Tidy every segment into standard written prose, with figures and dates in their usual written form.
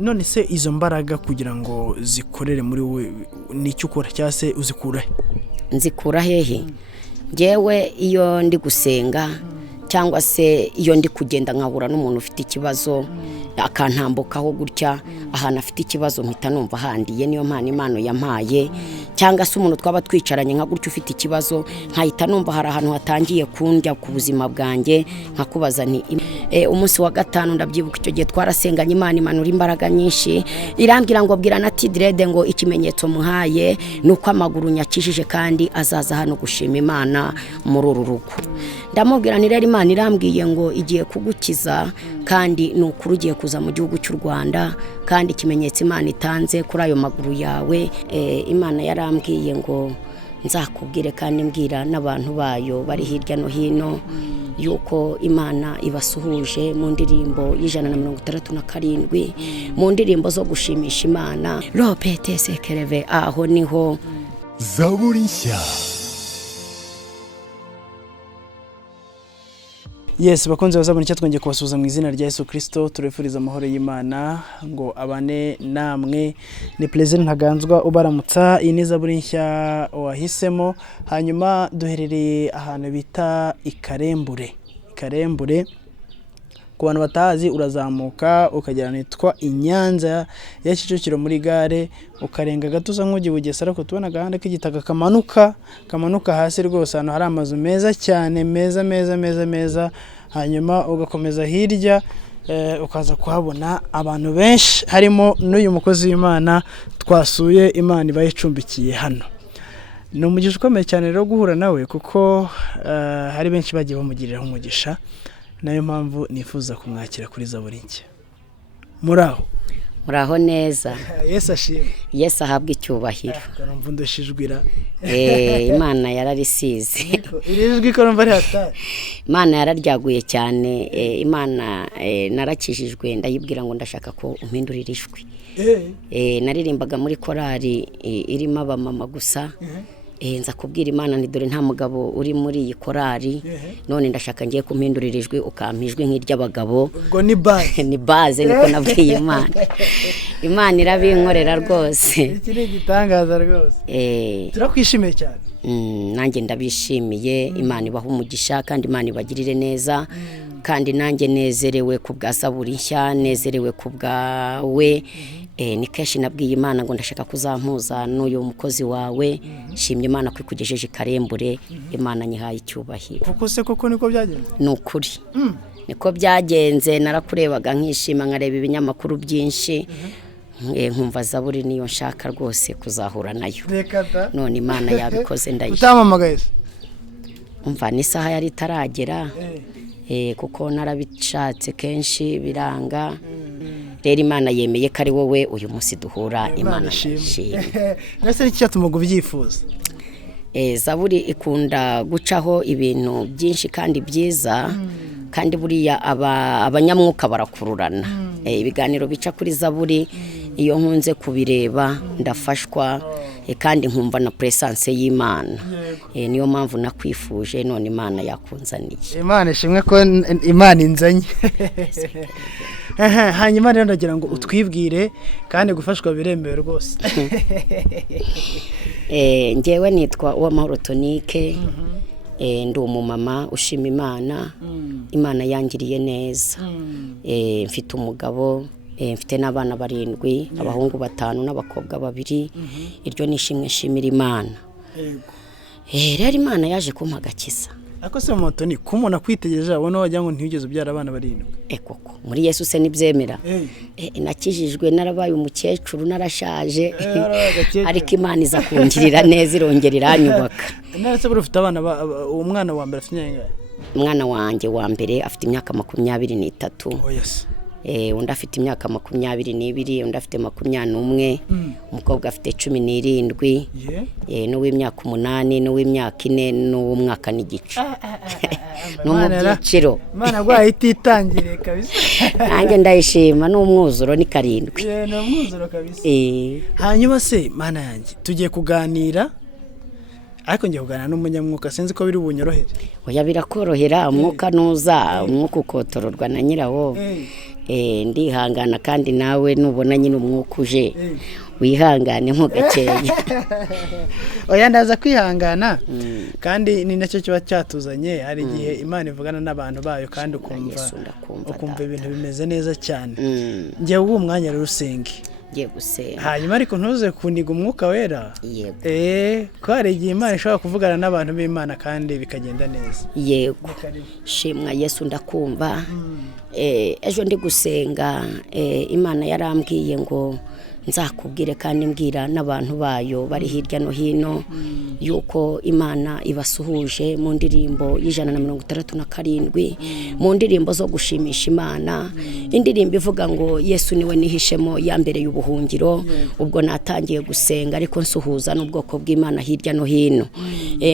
none se izo mbaraga kugira ngo zikorere muri we n'icyo ukora cyangwa se uzikura he? Nzikura hehe? Njyewe iyo ndi gusenga cyangwa se iyo ndi kugenda nkahura n'umuntu ufite ikibazo akantambukaho gutya ahantu afite ikibazo mpita numva handiye, niyo mpano Imana yampaye. Cyangwa se umuntu twaba twicaranye nka gutya ufite ikibazo nkahita numva hari ahantu hatangiye kundya ku buzima bwanjye, nkakubaza nti umunsi wa gatanu ndabyibuka icyo gihe twarasenganye, Imana imanura imbaraga nyinshi irambwira ngo bwira na Tidrede ngo ikimenyetso muhaye nuko amaguru nyakishije kandi azaza hano gushima Imana muri uru rugo. Ndamubwira ni rero Imana irambwiye ngo igiye kugukiza kandi nuko ugiye kuza mu gihugu cy'u Rwanda, kandi ikimenyetso Imana itanze kuri ayo maguru yawe. Imana yarambwiye ngo nzakubwire kandi mbwira n'abantu bayo bari hirya no hino yuko Imana ibasuhuje mu ndirimbo y'167 mu ndirimbo zo gushimisha Imana. Ropete sekereve aho niho Zaburi nshya. Yes, bakunze bazabona icyo twongeye kubasuhuza mu izina rya Yesu Kristo. Turefuriza amahoro y'Imana ngo abane namwe. Ni Plaisir Ntaganzwa ubaramutsa. Iyi ni Zaburi nshya wahisemo. Hanyuma duherereye ahantu bita Ikarembure. Ikarembure ku bantu batazi urazamuka ukagera nitwa Inyanza ya Kicukiro muri gare, ukarenga gatuza nk'ugiye Bugesera ko tubona gahanda k'igitaka kamanuka hasi rwose, hano hari amazu meza cyane meza. Hanyuma ugakomeza hirya ukaza kuhabona abantu benshi, harimo n'uyu mukozi w'Imana twasuye, Imana bayicumbikiye hano. Ni umugisha ukomeye cyane rero guhura nawe, kuko hari benshi bagiye bamugiriraho umugisha. Nayo mpamvu nifuza kumwakira kuri Zaburi nshya. Muraho neza. Yesu ashimwe. Yesu ahabwe icyubahiro. Karumva ndashijwira. Imana yararisize. Irijwi ko numva ari hatari. Imana yararyaguye cyane. Imana narakijijwe, ndayibwira ngo ndashaka ko umpindurira ijwi. Naririmbaga muri korali irimo abamama gusa. Nza kubwira Imana nti dore nta mugabo uri muri iyi korali, none ndashaka ngiye kumpindurira ijwi ukampijwe nk'iry'abagabo. Ubwo ni base. Ni base niko nabwiye Imana. Imana irabinkorera rwose. Iki ni igitangaza rwose. Turakwishimiye cyane. Nanjye ndabishimiye. Imana ibaha umugisha kandi Imana ibagirire neza. Kandi nanjye nezerewe ku bwa Zaburi nshya, nezerewe ku bwawe. Ni kenshi nabwiye Imana ngo ndashaka kuzampuza n'uyu mukozi wawe. Shimye Imana ko ikugejeje Ikarembure. Imana nyihaye icyubahiro. Koko niko byagenze? Ni ukuri. Niko byagenze. Narakurebaga nkishima, nkareba ibinyamakuru byinshi, nkumva Zaburi niyo nshaka rwose kuzahura nayo. None Imana yabikoze ndayishima. Utamamagaye? Umva n'isaha yari itaragera, kuko narabishatse kenshi biranga. Rero Imana yemeye ko ari wowe uyu munsi duhura. Imana ishimwe. Nase iki cyatuma ubyifuza? Zaburi ikunda gucaho ibintu byinshi kandi byiza, kandi buriya abanyamwuka barakururana. Ibiganiro bica kuri Zaburi iyo nkunze kubireba ndafashwa, kandi nkumva na presence y'Imana. Niyo mpamvu nakwifuje, none Imana yakunzaniye. Imana ishimwe ko Imana inzanye. Hanyuma rero ndagira ngo utwibwire, kandi gufashwa biremewe rwose. Njyewe nitwa Uwamahoro Tonique. Ndi umumama ushima Imana. Imana yangiriye neza. Mfite umugabo, mfite n'abana 7, abahungu 5 n'abakobwa 2. Iryo nishimwe nshimira Imana. Rero Imana yaje kumpa agakiza. Ako se moto ni kumona kwitegereje abona wajya ngo ntiyigeze ubyara abana 7. Koko muri Yesu se nibyemera. Nakijijwe, narabaye umukecuru, narashaje, ariko Imana iza kungirira neza, irongera iranyubaka. Nase buri ufite abana, umwana wa mbere afite imyaka? Umwana wanjye wa mbere afite imyaka 23. Oh yes. Undi afite imyaka 22, undi afite 21, umukobwa afite 17, n'uw'imyaka 8, n'uw'imyaka 4, n'uw'umwaka n'igice. No mu byiciro. Imana gwaye ititangire kabisa. Nanjye ndayishima, n'umwuzuro ni 7. No umwuzuro kabisa. Hanyuma se Mana yanjye tugiye kuganira, ariko ngiye kuganira n'umunyamwuka, sinzi ko biri bunyorohere. Oya birakorohera, umwuka nuza, umwuka ukotororwa na nyirawo. ndihangana kandi nawe nubona nyine umwuka uje wihangane nko gakeya. Oya ndaza kwihangana kandi ni nacyo kiba cyatuzanye. Hari igihe Imana ivugana n'abantu bayo kandi ukumva ibintu bimeze neza cyane. Ngiye uwo mwanya rero usenge. Ngiye gusenga. Hanyuma ariko ntuze kuniga umwuka wera. Yego. Ko hari igihe Imana ishobora kuvugana n'abantu b'Imana kandi bikagenda neza. Yego. Shimwa Yesu ndakumva. Ejo ndi gusenga Imana yarambwiye ngo nzakubwire kandi mbwira n'abantu bayo bari hirya no hino yuko Imana ibasuhuje mu ndirimbo y'167 mu ndirimbo zo gushimisha Imana. Indirimbo ivuga ngo Yesu niwe nihishemo yambereye ubuhungiro. Ubwo natangiye gusenga ariko nsuhuza n'ubwoko bw'Imana hirya no hino.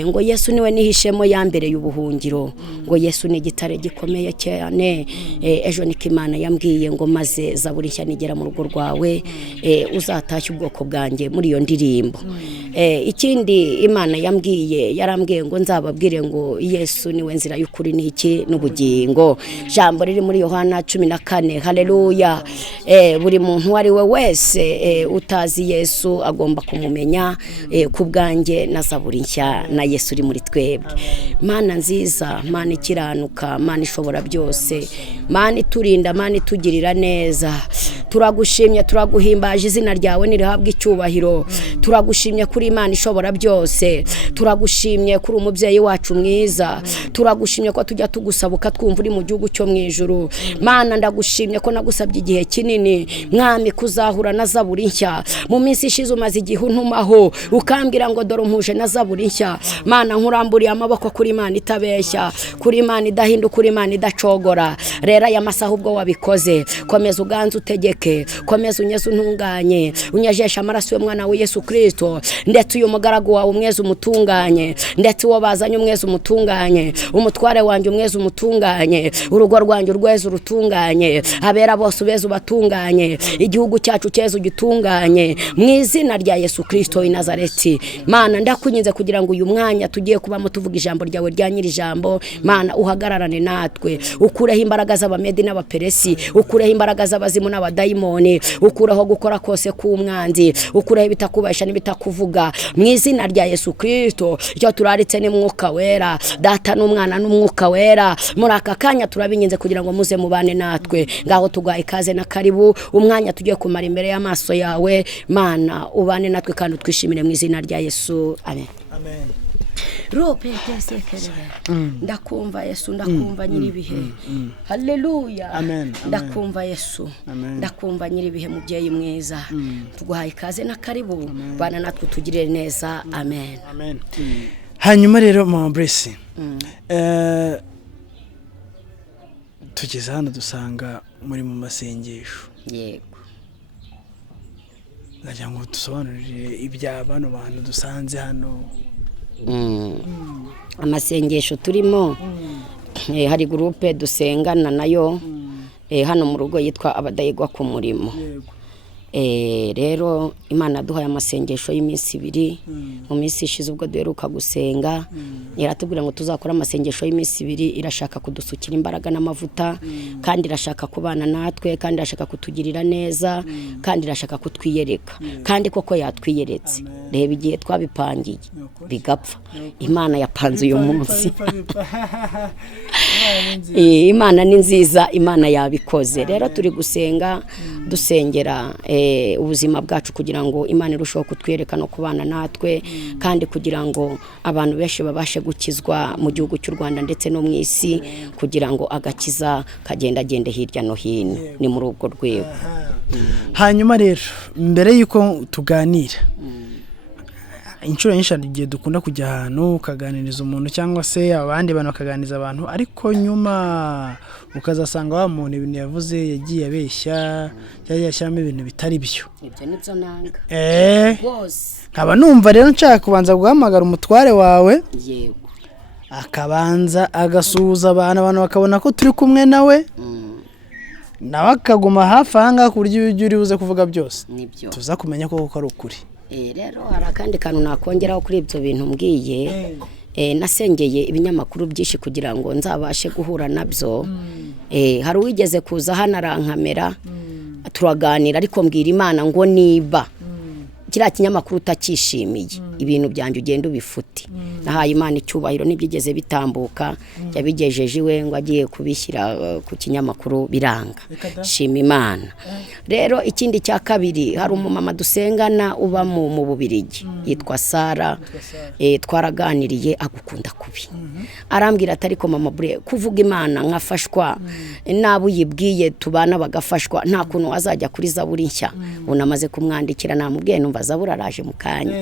Ngo Yesu niwe nihishemo yambereye ubuhungiro, ngo Yesu ni igitare gikomeye cyane. Ejo niko Imana yambwiye ngo maze Zaburi nshya nigera mu rugo rwawe uzatashya ubwoko bwanjye muri iyo ndirimbo. Ikindi Imana yarambwiye ngo nzababwire ngo Yesu niwe nzira y'ukuri n'iki n'ubugingo. Jambo riri muri Yohana 14. Haleluya. Buri muntu wari we wese utazi Yesu agomba kumumenya ku bwanjye na Zaburi nshya na Yesu uri muri twebwe. Mana nziza, Mana ikiranuka, Mana ishobora byose, Mana iturinda, Mana itugirira neza. Turagushimye, turaguhimbaje, izina ryawe nirihabwa icyubahiro. Turagushimye kuri Imana ishobora byose. Turagushimye kuri umubyeyi wacu mwiza. Turagushimye ko tujya tugusabuka twumva uri mu gihugu cyo mwijuru. Mana ndagushimye ko nagusabye igihe kinini mwami kuzahura na Zaburi nshya. Mu minsi ishize umaze igihe untumaho ukambwira ngo dore umpuje na Zaburi nshya. Mana nkuramburiye amaboko kuri Imana itabeshya, kuri Imana idahinduka, kuri Imana idacogora. Rera aya masaha ubwo wabikoze, komeza uganze utegeke, komeza unyeze untunganye, unyajesha amaraso y'umwana wa Yesu Kristo. Ndetse uyu mugaragu wawe umweze umutunganye, ndetse uwo bazanye umweze umutunganye, umutware wanjye umweze umutunganye, urugo rwanjye urweze urutunganye, abera bose ubeze ubatunganye, igihugu cyacu cyeze ugitunganye mu izina rya Yesu Kristo w'i Nazareti. Mana ndakunyinze kugira ngo uyu mwanya tugiye kubamo tuvuga ijambo ryawe rya nyiri ijambo. Mana uhagararane natwe, ukureho imbaraga z'abamedi n'abaperesi, ukureho imbaraga z'abazimu n'abadayimoni, ukureho gukora kose k'umwanzi, ukureho ibitakubasha n'ibitakuvuga mu izina rya Yesu Kristo. Icyo turaritse ni mwuka wera, Data n'Umwana n'Umwuka wera. Muri aka kanya turabinginze kugira ngo muze mubane natwe. Ngaho tugaha ikaze na karibu umwanya tugiye kumara imbere y'amaso yawe. Mana ubane natwe kandi twishimire mu izina rya Yesu. Amen. Amen. Ndakumva Yesu, ndakumva nyiribihe. Haleluya. Amen. Ndakumva Yesu, ndakumva nyiribihe mubyeyi mwiza. Tuguhaye ikaze na karibu, bana natwe tugirire neza. Amen. Amen. Hanyuma rero Mama Blessing, tugeze hano dusanga muri mu masengesho. Yego. Ndagira ngo dusobanurire ibya bano bantu dusanze hano. Amasengesho turimo, hari groupe dusengana nayo hano mu rugo yitwa Abadahigwa ku Murimo. Rero Imana duhaye amasengesho y'iminsi 2. Mu minsi ishize ubwo duheruka gusenga yaratubwira ngo tuzakora amasengesho y'iminsi 2. Irashaka kudusukira imbaraga n'amavuta, kandi irashaka kubana natwe, kandi irashaka kutugirira neza, kandi irashaka kutwiyereka, kandi koko yatwiyeretse. Reba igihe twabipangiye bigapfa, Imana yapanze uyu munsi. Imana ni nziza, Imana yabikoze. Rero turi gusenga dusengera ubuzima bwacu kugira ngo Imana irusheho kutwereka no kubana natwe, kandi kugira ngo abantu benshi babashe gukizwa mu gihugu cy'u Rwanda ndetse no mu isi, kugira ngo agakiza kagendagende hirya no hino. Ni muri ubwo rwego. Hanyuma rero mbere yuko tuganira, inshuro nyinshi igihe dukunda kujya ahantu ukaganiriza umuntu cyangwa se abandi bantu bakaganiza abantu, ariko nyuma ukazasanga wa muntu ibintu yavuze yagiye abeshya cyangwa yashyiramo ibintu bitari byo. Ibyo nibyo nanga. Bose nkaba numva rero nshaka kubanza guhamagara umutware wawe. Yego. Akabanza agasuhuza abantu bakabona ko turi kumwe nawe. Nawe akaguma hafi ahangaha ku buryo ibyo uri buze kuvuga byose tuza kumenya ko ari ukuri. Rero hari akandi kantu nakongeraho kuri ibyo bintu mbwiye. nasengeye ibinyamakuru byinshi kugira ngo nzabashe guhura nabyo. Hari uwigeze kuza hano arankamera turaganira, ariko mbwira Imana ngo niba kiriya kinyamakuru utakishimiye ibintu byanjye ugenda ubifute. Nahaye Imana icyubahiro, n'ibyigeze bitambuka yabigejeje iwe ngo agiye kubishyira ku kinyamakuru biranga. Shima Imana. Rero ikindi cya kabiri, hari umumama dusengana uba mu Bubiligi yitwa Sara, twaraganiriye agukunda kubi. Arambwira ati ariko mama bure kuvuga Imana nkafashwa, nabo yibwiye tubana bagafashwa, nta kuntu azajya kuri Zaburi nshya. Unamaze kumwandikira namubwiye numva Zaburi araje mu kanya.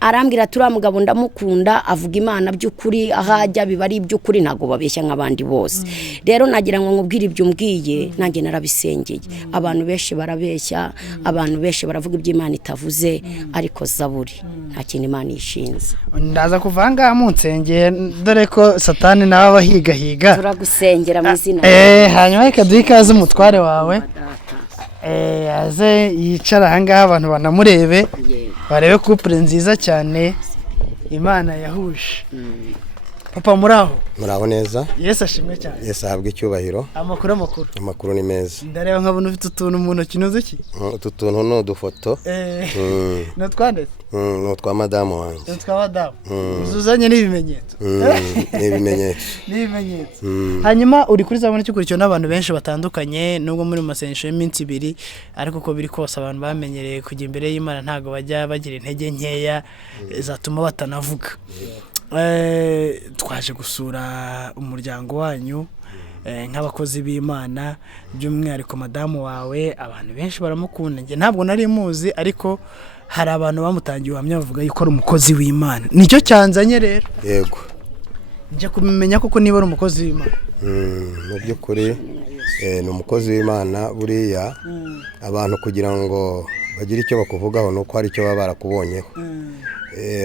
Arambwira turiya mugabo ndamukunda, avuga Imana by'ukuri, ahajya biba ari iby'ukuri, ntago babeshya nk'abandi bose. Rero nagira ngo nkubwire ibyo umbwiye, nanjye narabisengeye. Abantu benshi barabeshya, abantu benshi baravuga iby'Imana itavuze, ariko Zaburi nta kintu Imana ishinze. Ndaza kuvanga mu nsengero, dore ko Satani nawe abahigahiga. Turagusengera mu izina. Hanyuma reka duhe ikaze umutware wawe. Aze yicara ahangaha abantu banamurebe, barebe couple nziza cyane Imana yahuje. Papa muraho? Muraho neza. Yesu ashimwe cyane. Yesu ahabwe icyubahiro. Amakuru ni meza. Ndareba nkabona ufite utuntu mu ntoki nuze ki? Utu tuntu ni udufoto. No twanditse? No twa madamu wanjye. No twa madamu. Uzuzanye n'ibimenyetso. N'ibimenyetso. Hanyuma uri kuri Zaburi cyukurikiwe n'abantu benshi batandukanye, nubwo muri masengesho y'iminsi 2, ariko uko biri kose abantu bamenyereye kujya imbere y'Imana ntago bajya bagira intege nkeya zatuma batanavuga. Twaje gusura umuryango wanyu nk'abakozi b'Imana, by'umwihariko madamu wawe. Abantu benshi baramukunda, nge ntabwo nari muzi, ariko hari abantu bamutangiye uhamya bavuga yuko ari umukozi w'Imana. Nicyo cyanzanye rero. Yego. Nje kumenya koko niba ari umukozi w'Imana. Mu by'ukuri ni umukozi w'Imana. Buriya abantu kugira ngo bagire icyo bakuvugaho nuko hari icyo baba barakubonyeho.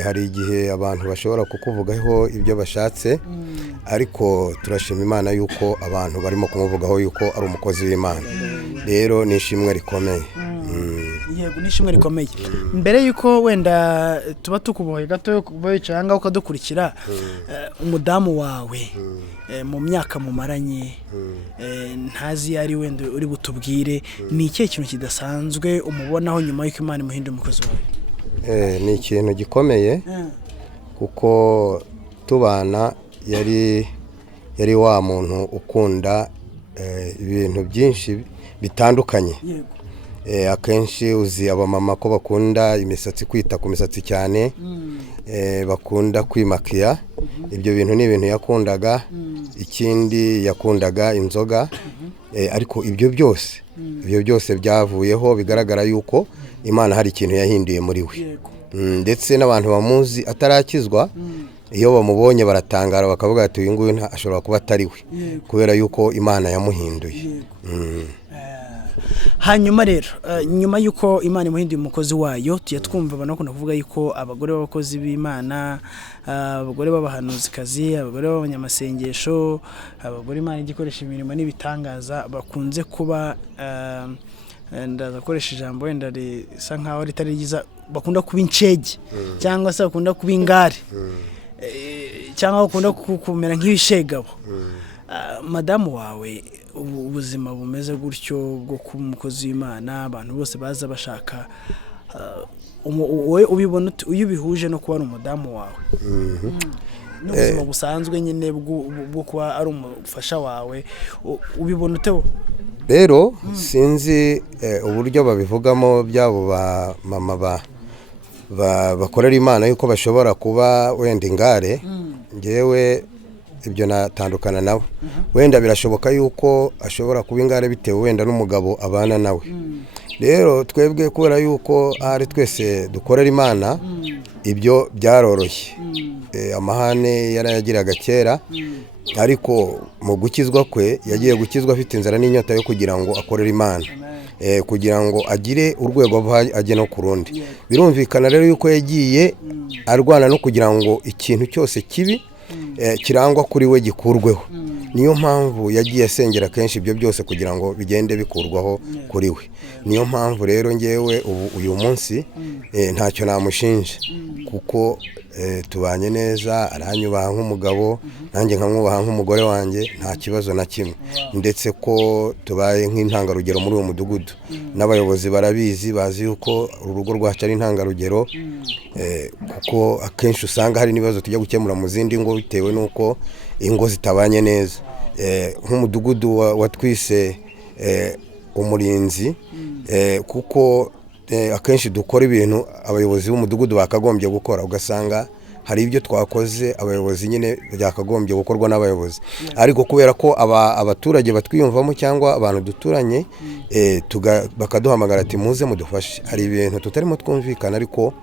Hari igihe abantu bashobora kukuvugaho ibyo bashatse, ariko turashima Imana yuko abantu barimo kumuvugaho yuko ari umukozi w'Imana. Rero ni ishimwe rikomeye. Yego, ni ishimwe rikomeye. Mbere yuko wenda tuba tukuboye gato bayicanga ukadukurikira, umudamu wawe mu myaka mumaranye, ntazi ari wenda uri butubwire ni ikihe kintu kidasanzwe umubonaho nyuma y'uko Imana imuhinduye umukozi wawe? Ni ikintu gikomeye, kuko tubana yari wa muntu ukunda ibintu byinshi bitandukanye. Akenshi uzi abamama ko bakunda imisatsi, kwita ku misatsi cyane, bakunda kwimakiya. Ibyo bintu ni ibintu yakundaga. Ikindi yakundaga inzoga, ariko ibyo byose byavuyeho, bigaragara yuko Imana hari ikintu yahinduye muri we. Ndetse n'abantu bamuzi atarakizwa, iyo bamubonye baratangara bakavuga ati uyu nguyu ashobora kuba atari we, kubera yuko Imana yamuhinduye. Hanyuma rero nyuma yuko Imana imuhinduye umukozi wayo, tujya twumva banakunda kuvuga yuko abagore b'abakozi b'Imana, abagore b'abahanuzikazi, abagore b'abanyamasengesho, abagore Imana igikoresha imirimo n'ibitangaza, bakunze kuba ndazakoresha ijambo wenda risa nkaho ritari ryiza, bakunda kuba incege, cyangwa se bakunda kuba ingare, cyangwa bakunda kumera nk'ibishegabo. Madamu wawe ubuzima bumeze gutyo bwo kuba umukozi w'Imana, abantu bose baza bashaka, wowe ubibona uyu bihuje no kuba ari umudamu wawe n'ubuzima busanzwe nyine bwo kuba ari umufasha wawe, ubibona ute? Rero sinzi uburyo babivugamo byabo ba mama bakorera Imana yuko bashobora kuba wenda ingare. Ngewe ibyo natandukana nawe. Wenda birashoboka yuko ashobora kuba ingare bitewe wenda n'umugabo abana nawe. Rero twebwe kubera yuko ari twese dukorera Imana, ibyo byaroroshye. Amahane yarayagiraga kera, ariko mu gukizwa kwe yagiye gukizwa afite inzara n'inyota yo kugira ngo akorere Imana, kugira ngo agire urwego ajye no ku rundi. Birumvikana rero yuko yagiye arwana no kugira ngo ikintu cyose kibi kirangwa kuri we gikurweho. Niyo mpamvu yagiye asengera kenshi ibyo byose kugira ngo bigende bikurwaho kuri we. Niyo mpamvu rero ngewe uyu munsi ntacyo namushinja, kuko tubanye neza, aranyubaha nk'umugabo nanjye nkamwubaha nk'umugore wanjye, nta kibazo na kimwe, ndetse ko tubaye nk'intangarugero muri uwo mudugudu, n'abayobozi barabizi, bazi yuko urugo rwacu ari intangarugero, kuko akenshi usanga hari n'ibibazo tujya gukemura mu zindi ngo bitewe n'uko ingo zitabanye neza. Nk'umudugudu watwise umurinzi, kuko akenshi dukora ibintu abayobozi b'umudugudu bakagombye gukora, ugasanga hari ibyo twakoze abayobozi nyine byakagombye gukorwa n'abayobozi, ariko kubera ko abaturage batwiyumvamo cyangwa abantu duturanye, bakaduhamagara ati muze mudufashe, hari ibintu tutarimo twumvikana ariko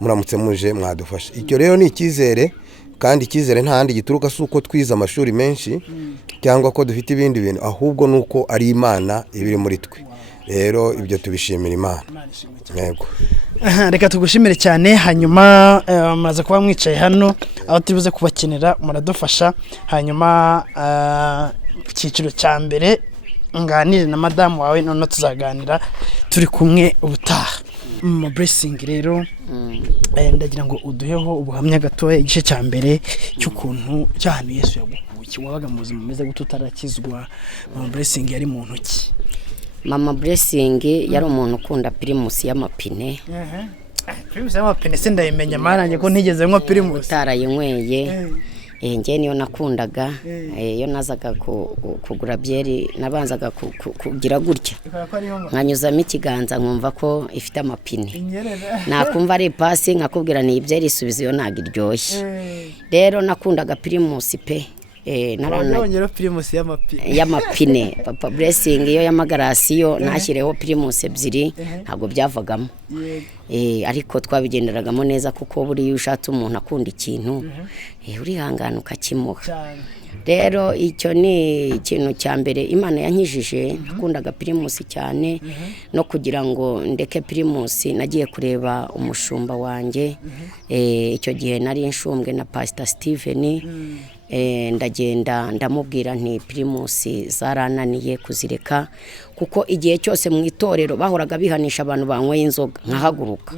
muramutse muje mwadufasha. Icyo rero ni icyizere, kandi icyizere nta handi gituruka si uko twize amashuri menshi cyangwa ko dufite ibindi bintu, ahubwo ni uko ari Imana ibiri muri twe. Rero ibyo tubishimira Imana. Yego. Reka tugushimire cyane, hanyuma muraza kuba mwicaye hano aho turibuze kubakenera, muradufasha, hanyuma icyiciro cya mbere nganire na madamu wawe, none tuzaganira turi kumwe ubutaha. Mama Blessing rero ndagira ngo uduheho ubuhamya gatoya, igice cya mbere cy'ukuntu cyahano Yesu yagukuye, wabaga mu buzima bumeze gute utarakizwa. Mama Blessing yari mu ntoki. Mama Blessing yari umuntu ukunda Primus y'amapine. Primus y'amapine se ndayimenya marange ko ntigeze nywa Primus. Utarayinyweye. Nge niyo nakundaga, iyo nazaga kugura byeri nabanzaga kugira gutya, nkanyuzamo ikiganza nkumva ko ifite amapine, nakumva ari pasi nkakubwira ni ibyeri isubiza iyo ntago iryoshye. Rero nakundaga Primus pe, narongera Primus y'amapine. Papa Blessing iyo y'amagarasiyo nashyireho Primus ebyiri ntabwo byavagamo, ariko twabigenderagamo neza, kuko buri ushatse umuntu akunda ikintu urihangana ukakimuha. Rero icyo ni ikintu cya mbere Imana yankijije. Nakundaga Primus cyane, no kugira ngo ndeke Primus nagiye kureba umushumba wanjye, icyo gihe nari inshumbwe na Pastor Steven. Ndagenda ndamubwira nti Primus zarananiye kuzireka, kuko igihe cyose mu itorero bahoraga bihanisha abantu banyweye inzoga, nkahaguruka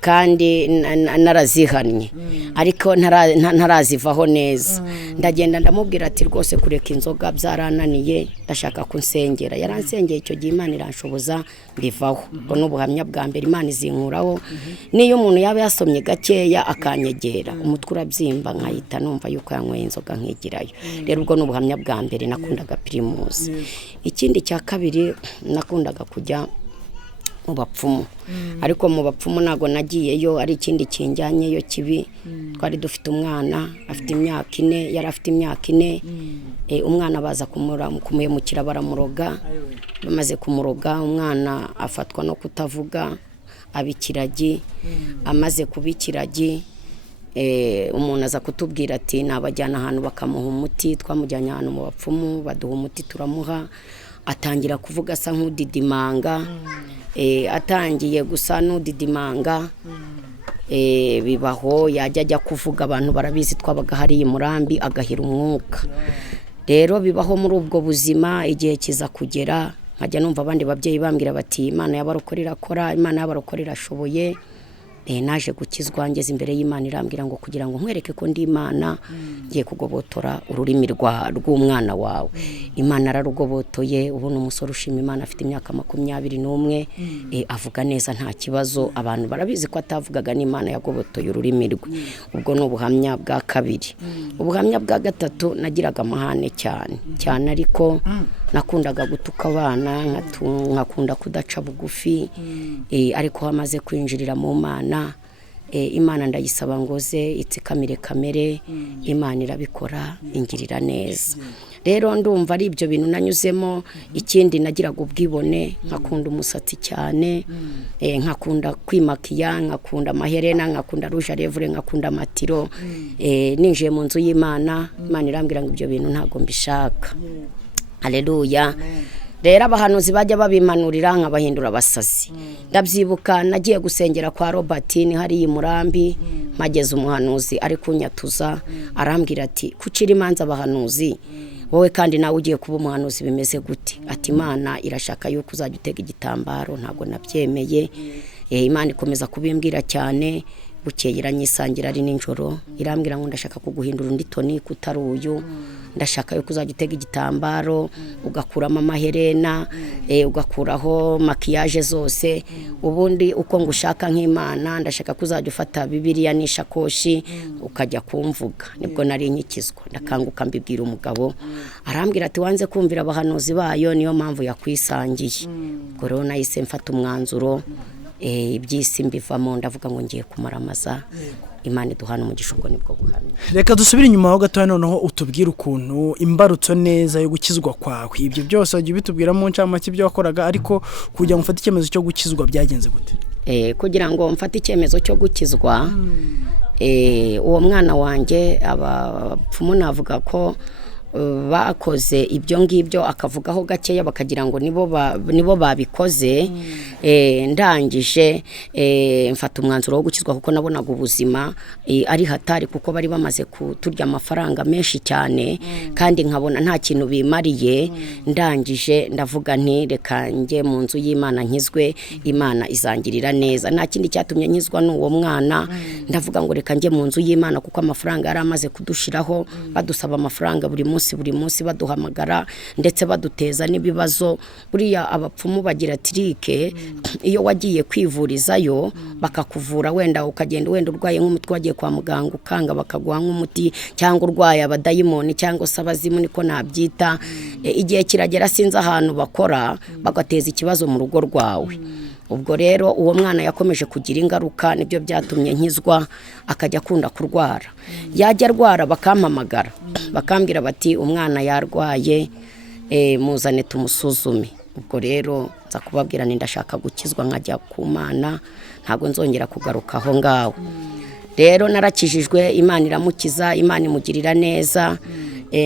kandi narazihannye, ariko ntarazivaho neza. Ndagenda ndamubwira ati rwose kureka inzoga byarananiye, ndashaka kunsengera. Yaransengeye icyo gihe, Imana iranshoboza mbivaho. Ubwo n'ubuhamya bwa mbere, Imana izinkuraho. Niyo umuntu yaba yasomye gakeya akanyegera, umutwe urabyimba nkahita numva yuko yanyweye inzoga nkigirayo. Rero ubwo n'ubuhamya bwa mbere, nakundaga Primus. Ikindi cya kabiri, nakundaga kujya mu bapfumu, ariko mu bapfumu ntago nagiyeyo ari ikindi kinjyanyeyo kibi. Twari dufite umwana afite imyaka 4, yari afite imyaka 4, umwana baza kumuyemukira baramuroga. Bamaze kumuroga, umwana afatwa no kutavuga, abikiragi. Amaze kubikiragi, umuntu aza kutubwira ati nabajyana ahantu bakamuha umuti. Twamujyanye ahantu mu bapfumu, baduha umuti turamuha. Atangira kuvuga asa nk'udidimanga, atangiye gusa n'udidimanga, bibaho yajya kuvuga, abantu barabizi twabaga hari Murambi, agahira umwuka. Rero bibaho muri ubwo buzima, igihe kiza kugera nkajya numva abandi babyeyi bambwira bati Imana y'abarokore irakora, Imana y'abarokore irashoboye. Naje gukizwa, ngeze imbere y'Imana irambwira ngo kugira ngo nkwereke ko ndi Imana, ngiye kugobotora ururimi rw'umwana wawe. Imana ararugobotoye. Ubu umusore ushima Imana, afite imyaka 21, avuga neza nta kibazo. Abantu barabizi ko atavugaga n'Imana yagobotoye ururimi rwe. Ubwo n'ubuhamya bwa kabiri. Ubuhamya bwa gatatu, nagiraga amahane cyane, ariko nakundaga gutuka abana, nkakunda kudaca bugufi, ariko hamaze kwinjirira mu Mana, Imana ndayisaba ngo ze itsikamire kamere. Imana irabikora, ingirira neza. Rero ndumva ari ibyo bintu nanyuzemo. Ikindi nagiraga ubwibone, nkakunda umusatsi cyane, nkakunda kwimakiya, nkakunda amaherena, nkakunda rouge à lèvres, nkakunda amatiro. Ninjiye mu nzu y'Imana, Imana irambwira ngo ibyo bintu ntago mbishaka. Haleluya. Rero abahanuzi bajya babimanurira nkabahindura abasazi. Ndabyibuka nagiye gusengera kwa Robertine hari Murambi, mageze umuhanuzi ari kunyatuza, arambwira ati kucira imanza abahanuzi, wowe kandi nawe ugiye kuba umuhanuzi bimeze gute? Ati Imana irashaka yuko uzajya utega igitambaro. Ntago nabyemeye. Imana ikomeza kubimbwira cyane. bukeye iranyisangira ari nijoro irambwira ngo ndashaka kuguhindura undi toni kutari uyu, ndashaka yuko uzajya utega igitambaro ugakuramo amaherena ugakuraho makiyaje zose, ubundi uko ngushaka nk'Imana ndashaka ko uzajya ufata Bibiliya n'ishakoshi ukajya kumvuga. Nibwo nari nkikizwa ndakanguka mbibwira umugabo, arambwira ati wanze kumvira abahanuzi bayo niyo mpamvu yakwisangiye. Ubwo rero nahise mfata umwanzuro iby'isi mbivamo, ndavuga ngo ngiye kumaramaza. Imana iduhana umugisha, ubwo nibwo buhamya. Reka dusubire inyuma ho gato noneho utubwire ukuntu imbarutso neza yo gukizwa kwawe. Ibyo byose wagiye bitubwira mu ncamake ibyo wakoraga, ariko kugira ngo mfate icyemezo cyo gukizwa byagenze gute? Kugira ngo mfate icyemezo cyo gukizwa, uwo mwana wanjye abapfumu navuga ko bakoze ibyo ngibyo, akavugaho gakeya bakagira ngo nibo babikoze. Ndangije mfata umwanzuro wo gukizwa kuko nabonaga ubuzima ari hatari, kuko bari bamaze kuturya amafaranga menshi cyane kandi nkabona nta kintu bimariye. Ndangije ndavuga nti reka njye mu nzu y'Imana nkizwe, Imana izangirira neza. Nta kindi cyatumye nkizwa n'uwo mwana, ndavuga ngo reka njye mu nzu y'Imana kuko amafaranga yari amaze kudushiraho, badusaba amafaranga buri munsi baduhamagara ndetse baduteza n'ibibazo. Buriya abapfumu bagira tirike, iyo wagiye kwivurizayo bakakuvura, wenda ukagenda wenda urwaye nk'umutwe wagiye kwa muganga ukanga bakaguha nk'umuti, cyangwa urwaye abadayimoni cyangwa se abazimu niko nabyita, igihe kiragera sinzi ahantu bakora bagateza ikibazo mu rugo rwawe. Ubwo rero uwo mwana yakomeje kugira ingaruka, nibyo byatumye nkizwa, akajya akunda kurwara. Yajya arwara bakampamagara bakambwira bati umwana yarwaye, muzane tumusuzume. Ubwo rero nza kubabwira ni ndashaka gukizwa nkajya ku Mana, ntabwo nzongera kugaruka aho ngaho. Rero narakijijwe, Imana iramukiza, Imana imugirira neza.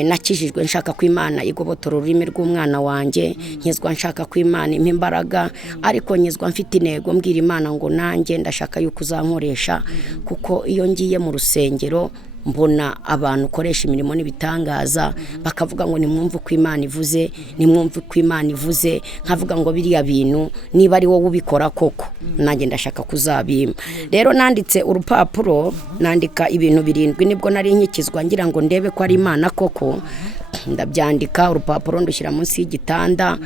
Nakijijwe nshaka ko Imana igobotora ururimi rw'umwana wanjye, nkizwa nshaka ko Imana impa imbaraga, ariko nkizwa mfite intego mbwira Imana ngo nanjye ndashaka yuko uzankoresha, kuko iyo ngiye mu rusengero mbona abantu ukoresha imirimo n'ibitangaza bakavuga ngo nimwumve uko Imana ivuze, nimwumve uko Imana ivuze, nkavuga ngo biriya bintu niba ari wowe ubikora koko nanjye ndashaka kuzabima. Rero nanditse urupapuro, nandika ibintu 7, nibwo nari nkikizwa ngira ngo ndebe ko ari Imana koko. Ndabyandika urupapuro ndushyira munsi y'igitanda,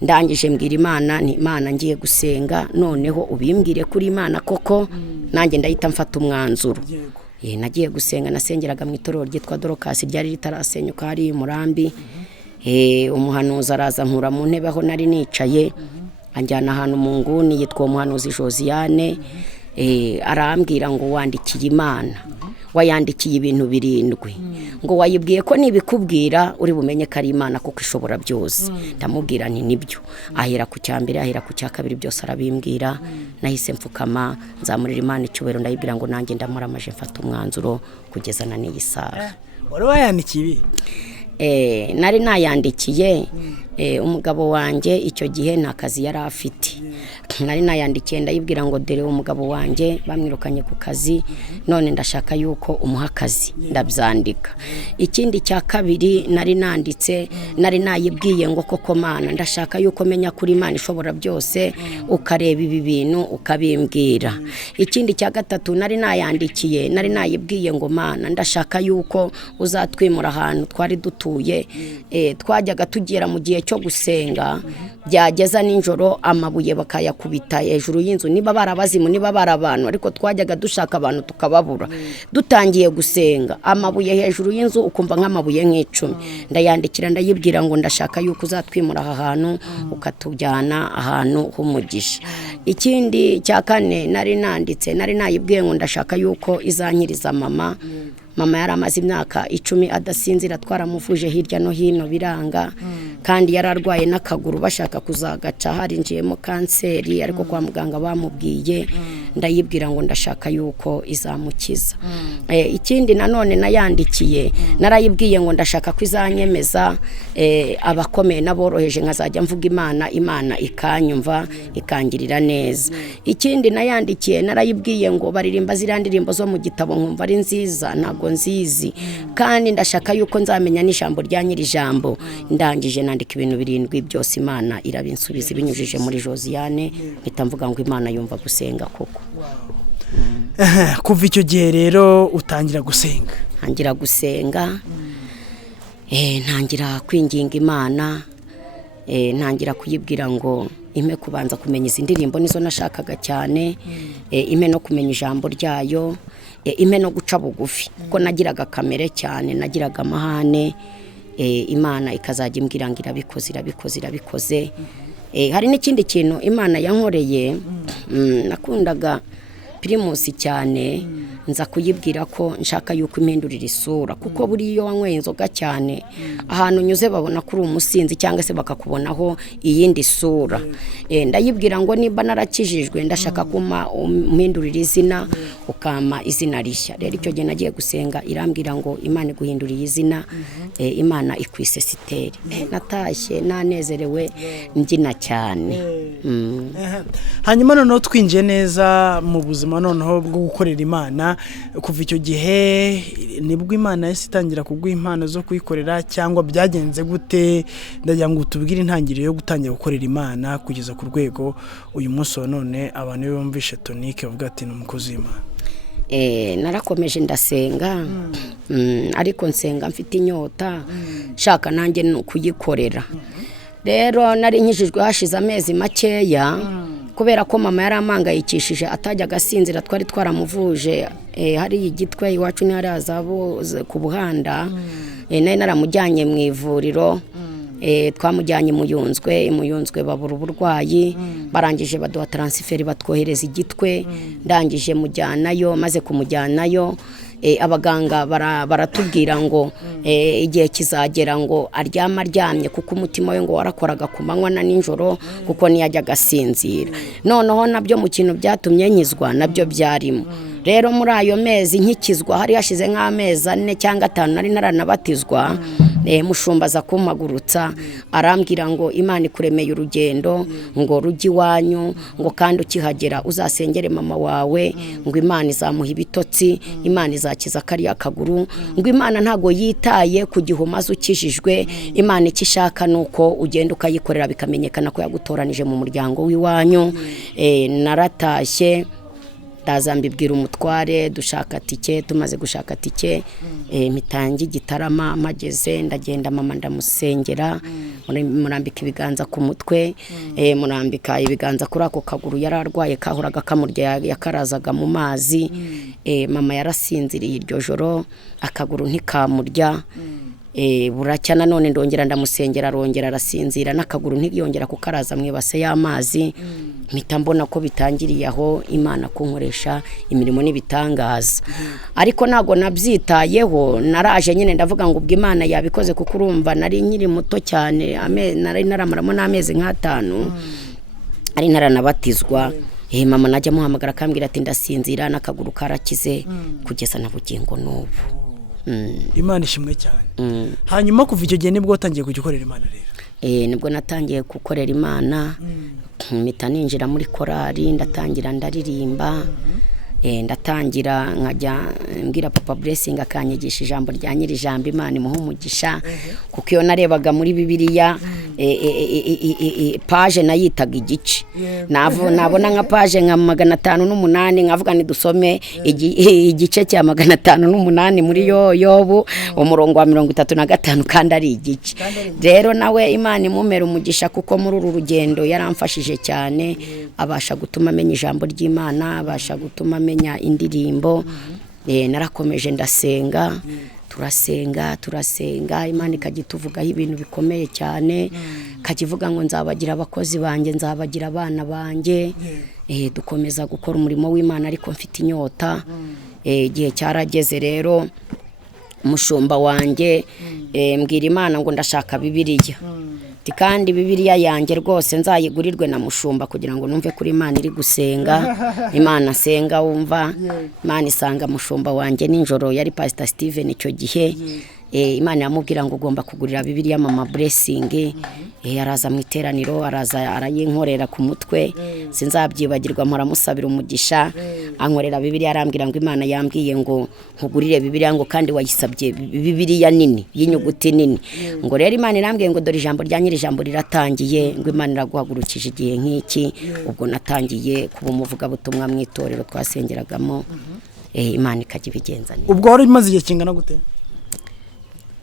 ndangije mbwira Imana nti Imana ngiye gusenga, noneho ubimbwire kuri Imana koko nanjye ndahita mfata umwanzuro. Nagiye gusenga, nasengeraga mu itorero ryitwa Dorokasi ryari ritarasenyuka hari Murambi. Umuhanuzi araza nkura mu ntebe aho nari nicaye, anjyana ahantu mu nguni yitwa umuhanuzi Josiane. Arambwira ngo wandikiye Imana, wayandikiye ibintu 7, ngo wayibwiye ko nibikubwira uri bumenye ko ari Imana kuko ishobora byose. Ndamubwira nti nibyo. Ahera ku cyambere, ahera ku cyakabiri, byose arabimbwira. Nahise mfukama nzamurira Imana icyubahiro, ndayibwira ngo nanjye ndamuramaje mfata umwanzuro kugeza na n'iyi saha. Wari wayandikiye? Nari nayandikiye umugabo wanjye icyo gihe nta kazi yari afite. Nari nayandikiye ndayibwira ngo dore umugabo wanjye bamwirukanye ku kazi, none ndashaka yuko umuha akazi. Ndabyandika. Ikindi cya kabiri nari nanditse, nari nayibwiye ngo koko Mana ndashaka yuko menya kuri Imana ishobora byose, ukareba ibi bintu ukabimbwira. Ikindi cya gatatu nari nayandikiye, nari nayibwiye ngo Mana ndashaka yuko uzatwimura ahantu twari dutuye. Twajyaga tugera mu gihe cyo gusenga, byageza ninjoro amabuye bakayakubita hejuru y'inzu, niba barabazimu niba barabantu, ariko twajyaga dushaka abantu tukababura. Dutangiye gusenga amabuye hejuru y'inzu ukumva nk'amabuye nk'icumi. Ndayandikira ndayibwira ngo ndashaka yuko uzatwimura aha hantu ukatujyana ahantu h'umugisha. Ikindi cya kane nari nanditse, nari nayibwiye ngo ndashaka yuko izankiriza mama. Mama yari amaze imyaka 10 adasinzira, twaramuvuje hirya no hino biranga, kandi yararwaye n'akaguru bashaka kuzagaca, harinjiyemo kanseri, ariko kwa muganga bamubwiye. Ndayibwira ngo ndashaka yuko izamukiza. Ikindi nanone nayandikiye, narayibwiye ngo ndashaka ko izanyemeza abakomeye n'aboroheje nkazajya mvuga Imana, Imana ikanyumva ikangirira neza. Ikindi nayandikiye, narayibwiye ngo baririmba zirandirimbo zo mu gitabo nkumva ari nziza, ntago nzizi, kandi ndashaka yuko nzamenya n'ijambo rya nyiri jambo. Ndangije nandika ibintu 7 byose, Imana irabinsubiza ibinyujije muri Josiane, mpita mvuga ngo Imana yumva gusenga koko. kuva icyo gihe rero utangira gusenga. ntangira gusenga, ntangira kwinginga Imana, ntangira kuyibwira ngo impe kubanza kumenya izi ndirimbo nizo nashakaga cyane, impe no kumenya ijambo ryayo, impe no guca bugufi kuko nagiraga kamere cyane, nagiraga amahane, Imana ikazajya imbwira ngo irabikoze. Hari n'ikindi kintu Imana yankoreye, nakundaga Primus cyane, nza kuyibwira ko nshaka yuko impindurira isura kuko buri iyo wanyweye inzoga cyane ahantu nyuze babona kuri umusinzi cyangwa se bakakubonaho iyindi sura. Ndayibwira ngo niba narakijijwe ndashaka kuma umpindurira izina ukama izina rishya. Rero icyo gihe nagiye gusenga irambwira ngo Imana iguhinduriye izina, Imana ikwise Siteri. Natashye nanezerewe mbyina cyane. Hanyuma noneho twinjiye neza mu buzima noneho bwo gukorera Imana. Kuva icyo gihe nibwo Imana yahise itangira kuguha impano zo kuyikorera cyangwa byagenze gute? Ndagira ngo tubwire intangiriro yo gutangira gukorera Imana kugeza ku rwego uyu munsi wa none abantu bumvishe Tonique bavuga ati ni umukozi w'Imana. Narakomeje ndasenga, ariko nsenga mfite inyota shaka nanjye kuyikorera. Rero nari nkijijwe hashize amezi makeya kubera ko mama yari amangayikishije atajya agasinzira, twari twaramuvuje hari igitwe iwacu ni hari azabo ku Buhanda, nari naramujyanye mu ivuriro, twamujyanye muyunzwe babura uburwayi, barangije baduha transfer batwohereza igitwe, ndangije mujyanayo, maze kumujyanayo abaganga baratubwira ngo igihe kizagera ngo aryamye kuko umutima we ngo warakoraga ku manywa na nijoro kuko ntiyajya agasinzira. Noneho nabyo mu kintu byatumye nkizwa nabyo byarimo. Rero muri ayo mezi nkikizwa hari hashize nk'amezi 4 cyangwa 5 nari naranabatizwa, mushumba aza kumpagurutsa arambwira ngo Imana ikuremeye urugendo ngo rugi wanyu, ngo kandi ukihagera uzasengere mama wawe, ngo Imana izamuha ibitotsi, Imana izakiza kariya kaguru, ngo Imana ntago yitaye ku gihumaze ukijijwe, Imana ikishaka nuko ugenda ukayikorera bikamenyekana ko yagutoranije mu muryango w'iwanyu. Naratashye ndaza mbibwira umutware, dushaka tike, tumaze gushaka tike mitangi Gitarama, mageze ndagenda mama ndamusengera, murambika ibiganza ku mutwe, murambika ibiganza kuri ako kaguru yararwaye kahoraga kamurya yakarazaga mu mazi. Mama yarasinziriye iryo joro akaguru ntikamurya. Buracya nanone ndongera ndamusengera, arongera arasinzira n'akaguru ntiyongera kukaraza mu ibase y'amazi. Mpita mbona ko bitangiriye aho Imana kunkoresha imirimo n'ibitangaza, ariko nago nabyitayeho. Naraje nyine ndavuga ngo ubwo Imana yabikoze kuko urumva nari nkiri muto cyane, nari naramaramo n'amezi nk'atanu, ari naranabatizwa. Mama najya muhamagara akambwira ati ndasinzira n'akaguru karakize kugeza na bugingo n'ubu. Imana ishimwe cyane. Hanyuma kuva icyo gihe nibwo watangiye gukorera Imana rero? Nibwo natangiye gukorera Imana, mpita ninjira muri korali, ndatangira ndaririmba, ndatangira nkajya mbwira Papa Blessing akanyigisha ijambo rya nyiri ijambo, Imana imuha umugisha kuko iyo narebaga muri Bibiliya page nayitaga igice, nabona nka page nka 508 nkavuga ni dusome igice cya 508 muri Yobu umurongo wa 35 kandi ari igice. Rero nawe Imana imumera umugisha kuko muri uru rugendo yaramfashije cyane, abasha gutuma amenya ijambo ry'Imana, abasha gutuma amenya indirimbo. Narakomeje ndasenga, turasenga, Imana ikagituvugaho ibintu bikomeye cyane, kakivuga ngo nzabagira abakozi banjye, nzabagira abana banjye. Dukomeza gukora umurimo w'Imana ariko mfite inyota. Igihe cyarageze rero umushumba wanjye mbwira Imana ngo ndashaka Bibiliya, kandi Bibiliya yanjye rwose nzayigurirwe na mushumba kugira ngo numve kuri Imana iri gusenga. Imana senga wumva, Imana isanga mushumba wanjye ninjoro, yari Pastor Steven icyo gihe. Imana yamubwira ngo ugomba kugurira Bibiliya mama Blessing. Araza mu iteraniro, araza arayinkorera ku mutwe, sinzabyibagirwa, mpora musabira umugisha, ankorera Bibiliya, arambwira ngo Imana yambwiye ngo nkugurire Bibiliya, ngo kandi wayisabye Bibiliya nini y'inyuguti nini. Ngo rero Imana irambwiye ngo dore ijambo rya nyiri ijambo riratangiye, ngo Imana iraguhagurukije igihe nk'iki. Ubwo natangiye kuba umuvugabutumwa mu itorero twasengeragamo, Imana ikajya ibigenza neza. ubwo wari umaze igihe kingana gute?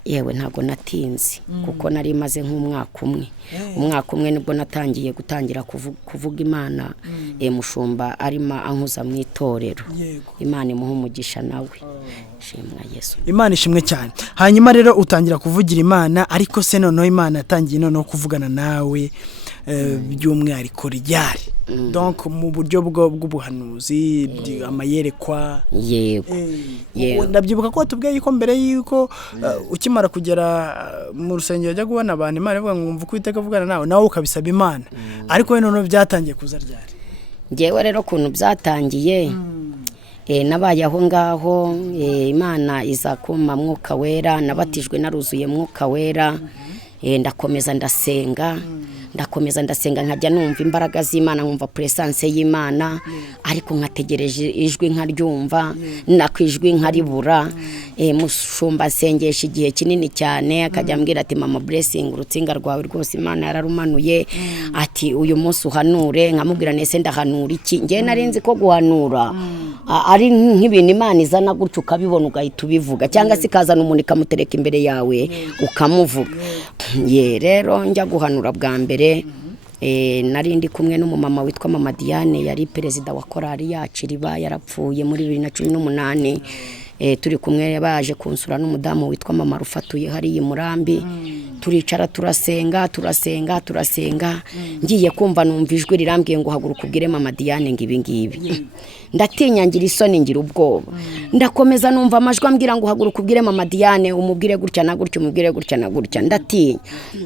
Yewe ntago natinze kuko nari maze nk'umwaka umwe. Umwaka umwe nibwo natangiye gutangira kuvuga Imana. Mushumba arimo ankuza mu itorero. Imana imuha umugisha nawe. Shimwa Yesu. Imana ishimwe cyane. Hanyuma rero utangira kuvugira Imana, ariko se noneho Imana yatangiye noneho kuvugana nawe by'umwihariko ryari? Donc mu buryo bw'ubuhanuzi, amayerekwa. Yego. Ndabyibuka ko tubwiye yuko mbere yuko ukimara kugera mu rusengero ajya kubona abantu, Imana ivuga ngo umva uko Uwiteka avugana nawe ukabisaba Imana, ariko we noneho byatangiye kuza ryari? Ngewe rero ukuntu byatangiye, nabaye aho ngaho, Imana iza kumpa Mwuka Wera, nabatijwe naruzuye Mwuka Wera, ndakomeza ndasenga nkajya numva imbaraga z'Imana, nkumva presence y'Imana, ariko nkategereje ijwi nkaryumva, nakwijwi nkaribura. Mushumba sengesha igihe kinini cyane, akajya ambwira ati mama Blessing, urutsinga rwawe rwose Imana yararumanuye, ati uyu munsi uhanure. Nkamubwira nese ndahanura iki? Ngiye narinzi ko guhanura ari nk'ibintu Imana izana gutyo ukabibona ugahita ubivuga, cyangwa se ikazana umuntu ikamutereka imbere yawe ukamuvuga. Rero njya guhanura bwa mbere, nari ndi kumwe n'umumama witwa mama Diane, yari perezida wa korali yacu Iriba, yarapfuye muri 2018. Turi kumwe, baje kunsura n'umudamu witwa mama Rufatuye hari Murambi. Turicara turasenga. Ngiye kumva numva ijwi rirambwiye ngo haguruka ubwire mama Diane ngo ibi ngibi. Ndatinya, ngira isoni, ngira ubwoba. Ndakomeza numva amajwi ambwira ngo haguruka ubwire mama Diane, umubwire gutya na gutya, umubwire gutya na gutya. Ndatinya,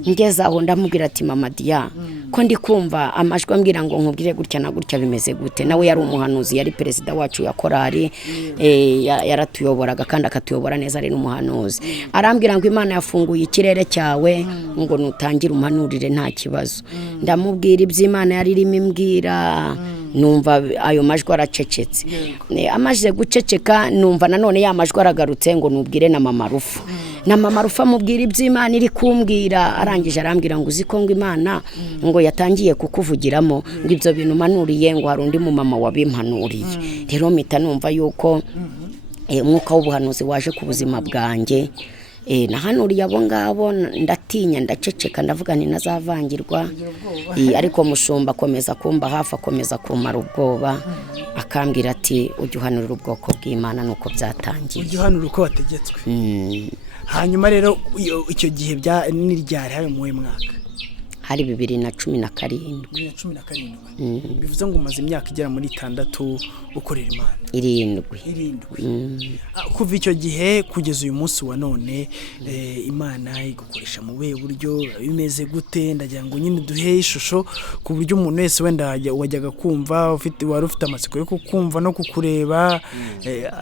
ngeze aho ndamubwira ati mama Diane, ko ndi kumva amajwi ambwira ngo nkubwire gutya na gutya, bimeze gute? Nawe yari umuhanuzi, yari perezida wacu ya korali, yaratuyoboraga kandi akatuyobora neza, ari n'umuhanuzi. Arambwira ngo Imana yafunguye ikirere cyawe, ngo nutangira umuhanurire nta kibazo. Ndamubwira iby'Imana yari irimo imbwira, numva ayo majwi aracecetse. Amaze guceceka, numva nanone ya majwi aragarutse ngo nubwire na mama Rufa. Na mama Rufa mubwira iby'Imana iri kumbwira. Arangije arambwira ngo uziko ngo Imana ngo yatangiye kukuvugiramo, ngo ibyo bintu manuriye ngo hari undi mu mama wabimpanuriye. Rero mpita numva yuko umwuka w'ubuhanuzi waje ku buzima bwanjye. Nahanuriye abo ngabo, ndatinya, ndaceceka, ndavuga nti nazavangirwa. Ariko mushumba akomeza kumba hafi, akomeza kumara ubwoba, akambwira ati ujye uhanurira ubwoko bw'Imana nuko byatangiye. Ujye uhanura uko wategetswe. Hanyuma rero icyo gihe n'iryari, hari mu mwaka? Hari 2017. Bivuze ngo umaze imyaka igera muri 6 ukorera Imana. 7. Kuva icyo gihe kugeza uyu munsi wa none, Imana igukoresha mu buhe buryo, bimeze gute? Ndagira ngo nyine duhe ishusho ku buryo umuntu wese wenda wajyaga kumva wari ufite amatsiko yo kukumva no kukureba,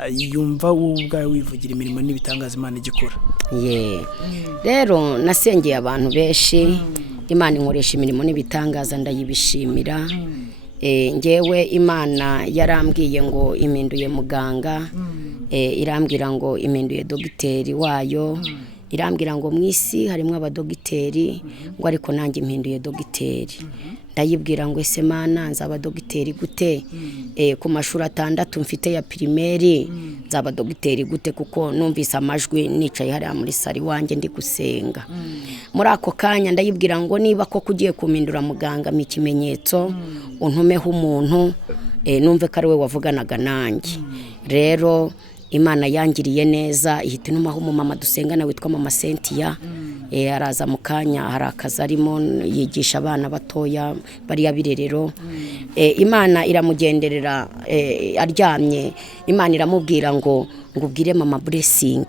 yumva ubwawe wivugira imirimo n'ibitangaza Imana igikora. Rero nasengeye abantu benshi, Imana inkoresha imirimo n'ibitangaza, ndayibishimira. Ngewe Imana yarambwiye ngo impinduye muganga, irambwira ngo impinduye dogiteri wayo, irambwira ngo mu isi harimo abadogiteri, ngo ariko nanjye impinduye dogiteri. Ndayibwira ngo ese Mana nzaba dogiteri gute? Ku mashuri 6 mfite ya primaire, nzaba dogiteri gute? Kuko numvise amajwi nicaye hariya muri sari wanjye ndi gusenga. Muri ako kanya ndayibwira ngo niba ko kugiye kumindura muganga mu kimenyetso, untumeho umuntu, numve ko ari we wavuganaga nanjye. Rero Imana yangiriye neza, ihita inumaho umumama dusengana witwa mama Cynthia. Araza mu kanya, hari akazi arimo yigisha abana batoya bariya birerero. Imana iramugenderera, aryamye. Imana iramubwira ngo ubwire mama Blessing.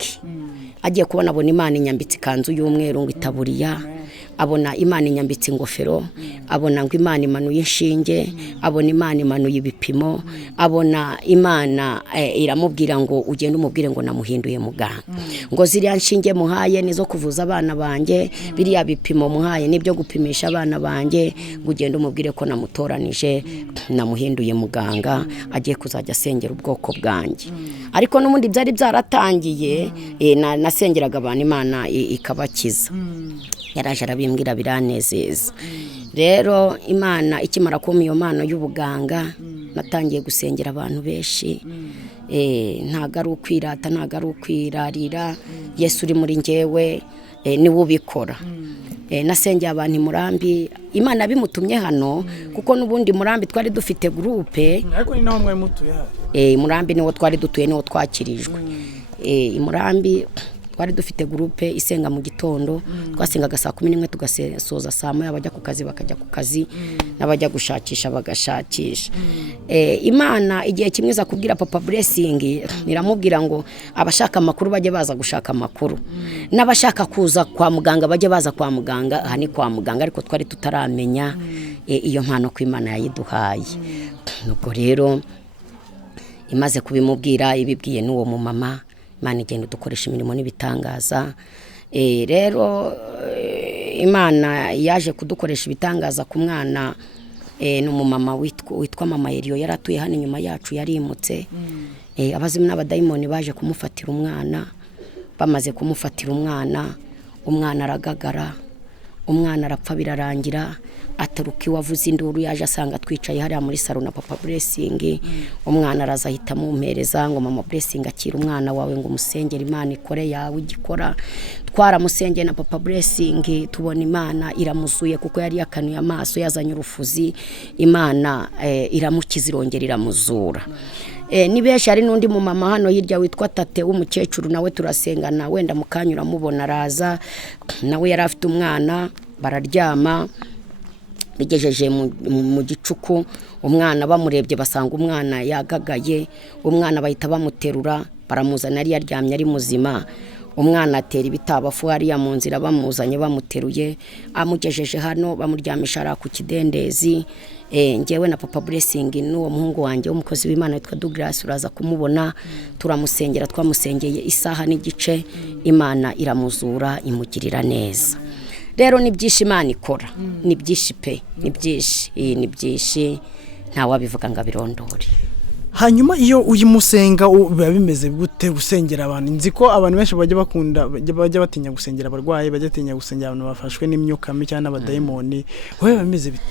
Agiye kubona abona Imana inyambitse ikanzu y'umweru ngo itaburiya, abona Imana inyambitse ingofero, abona ngo Imana imanuye inshinge, abona Imana imanuye ibipimo, abona Imana iramubwira ngo ugende umubwire ngo namuhinduye muganga, ngo ziriya nshinge muhaye nizo kuvuza abana banjye, biriya bipimo muhaye nibyo gupimisha abana banjye, ngo ugende umubwire ko namutoranije namuhinduye muganga agiye kuzajya asengera ubwoko bwanjye. Ariko n'ubundi byari byaratangiye, nasengeraga abantu Imana ikabakiza. Yaraje arabimbwira biranezeza. Rero Imana ikimara kumpa iyo mpano y'ubuganga, natangiye gusengera abantu benshi. Ntago ari ukwirata, ntago ari ukwirarira. Yesu uri muri njyewe niwe ubikora. Nasengeye abantu i Murambi, Imana bimutumye hano kuko n'ubundi Murambi twari dufite groupe. Ariko ni naho mwe mutuye hano? Murambi niwo twari dutuye, niwo twakirijwe. I Murambi twari dufite groupe isenga mu gitondo, twasengaga saa 11 tugasoza saa 1, abajya ku kazi bakajya ku kazi, n'abajya gushakisha bagashakisha. Imana igihe kimwe za kubwira Papa Blessing, niramubwira ngo abashaka amakuru bajye baza gushaka amakuru, n'abashaka kuza kwa muganga bajye baza kwa muganga. Aha ni kwa muganga, ariko twari tutaramenya iyo mpano ko Imana yayiduhaye. Nuko rero imaze kubimubwira, ibibwiye n'uwo mu mama, Imana igenda dukoresha imirimo n'ibitangaza. Rero Imana yaje kudukoresha ibitangaza ku mwana n'umumama witwa Mama Eliyo, yaratuye hano inyuma yacu, yarimutse. Abazimu n'abadayimoni baje kumufatira umwana, bamaze kumufatira umwana aragagara, umwana arapfa birarangira. Ataruka iwavuze induru, yaje asanga twicaye hariya muri salo na Papa Blessing. Umwana araza ahita mumpereza ngo Mama Blessing akira umwana wawe ngo umusengere Imana ikore yawe igikora. Twaramusengeye na Papa Blessing, tubona Imana iramuzuye kuko yari yakanuye amaso, yazanye urufuzi. Imana iramukiza, irongera iramuzura. Ni benshi, hari n'undi mu mama hano hirya witwa Tate w'umukecuru, nawe turasengana, wenda mukanyura mubona araza, nawe yari afite umwana, bararyama. Bigejeje mu gicuku, umwana bamurebye basanga umwana yagagaye, umwana bahita bamuterura, baramuzana, yari yaryamye ari muzima. Umwana atera ibitabafu hariya mu nzira, bamuzanye bamuteruye, amugejeje hano bamuryamisha ara ku kidendezi. Ngewe na Papa Blessing n'uwo muhungu wanjye w'umukozi w'Imana witwa Douglas uraza kumubona, turamusengera, twamusengeye isaha n'igice, Imana iramuzura, imugirira neza. Rero ni byinshi Imana ikora, ni byinshi pe, ni byinshi nta wabivuga ngo abirondore. Hanyuma iyo uyimusenga biba bimeze gute gusengera abantu? Nzi ko abantu benshi bajya batinya gusengera abarwayi, bajya batinya gusengera abantu bafashwe n'imyuka mibi cyangwa n'abadayimoni. Wowe bimeze bite?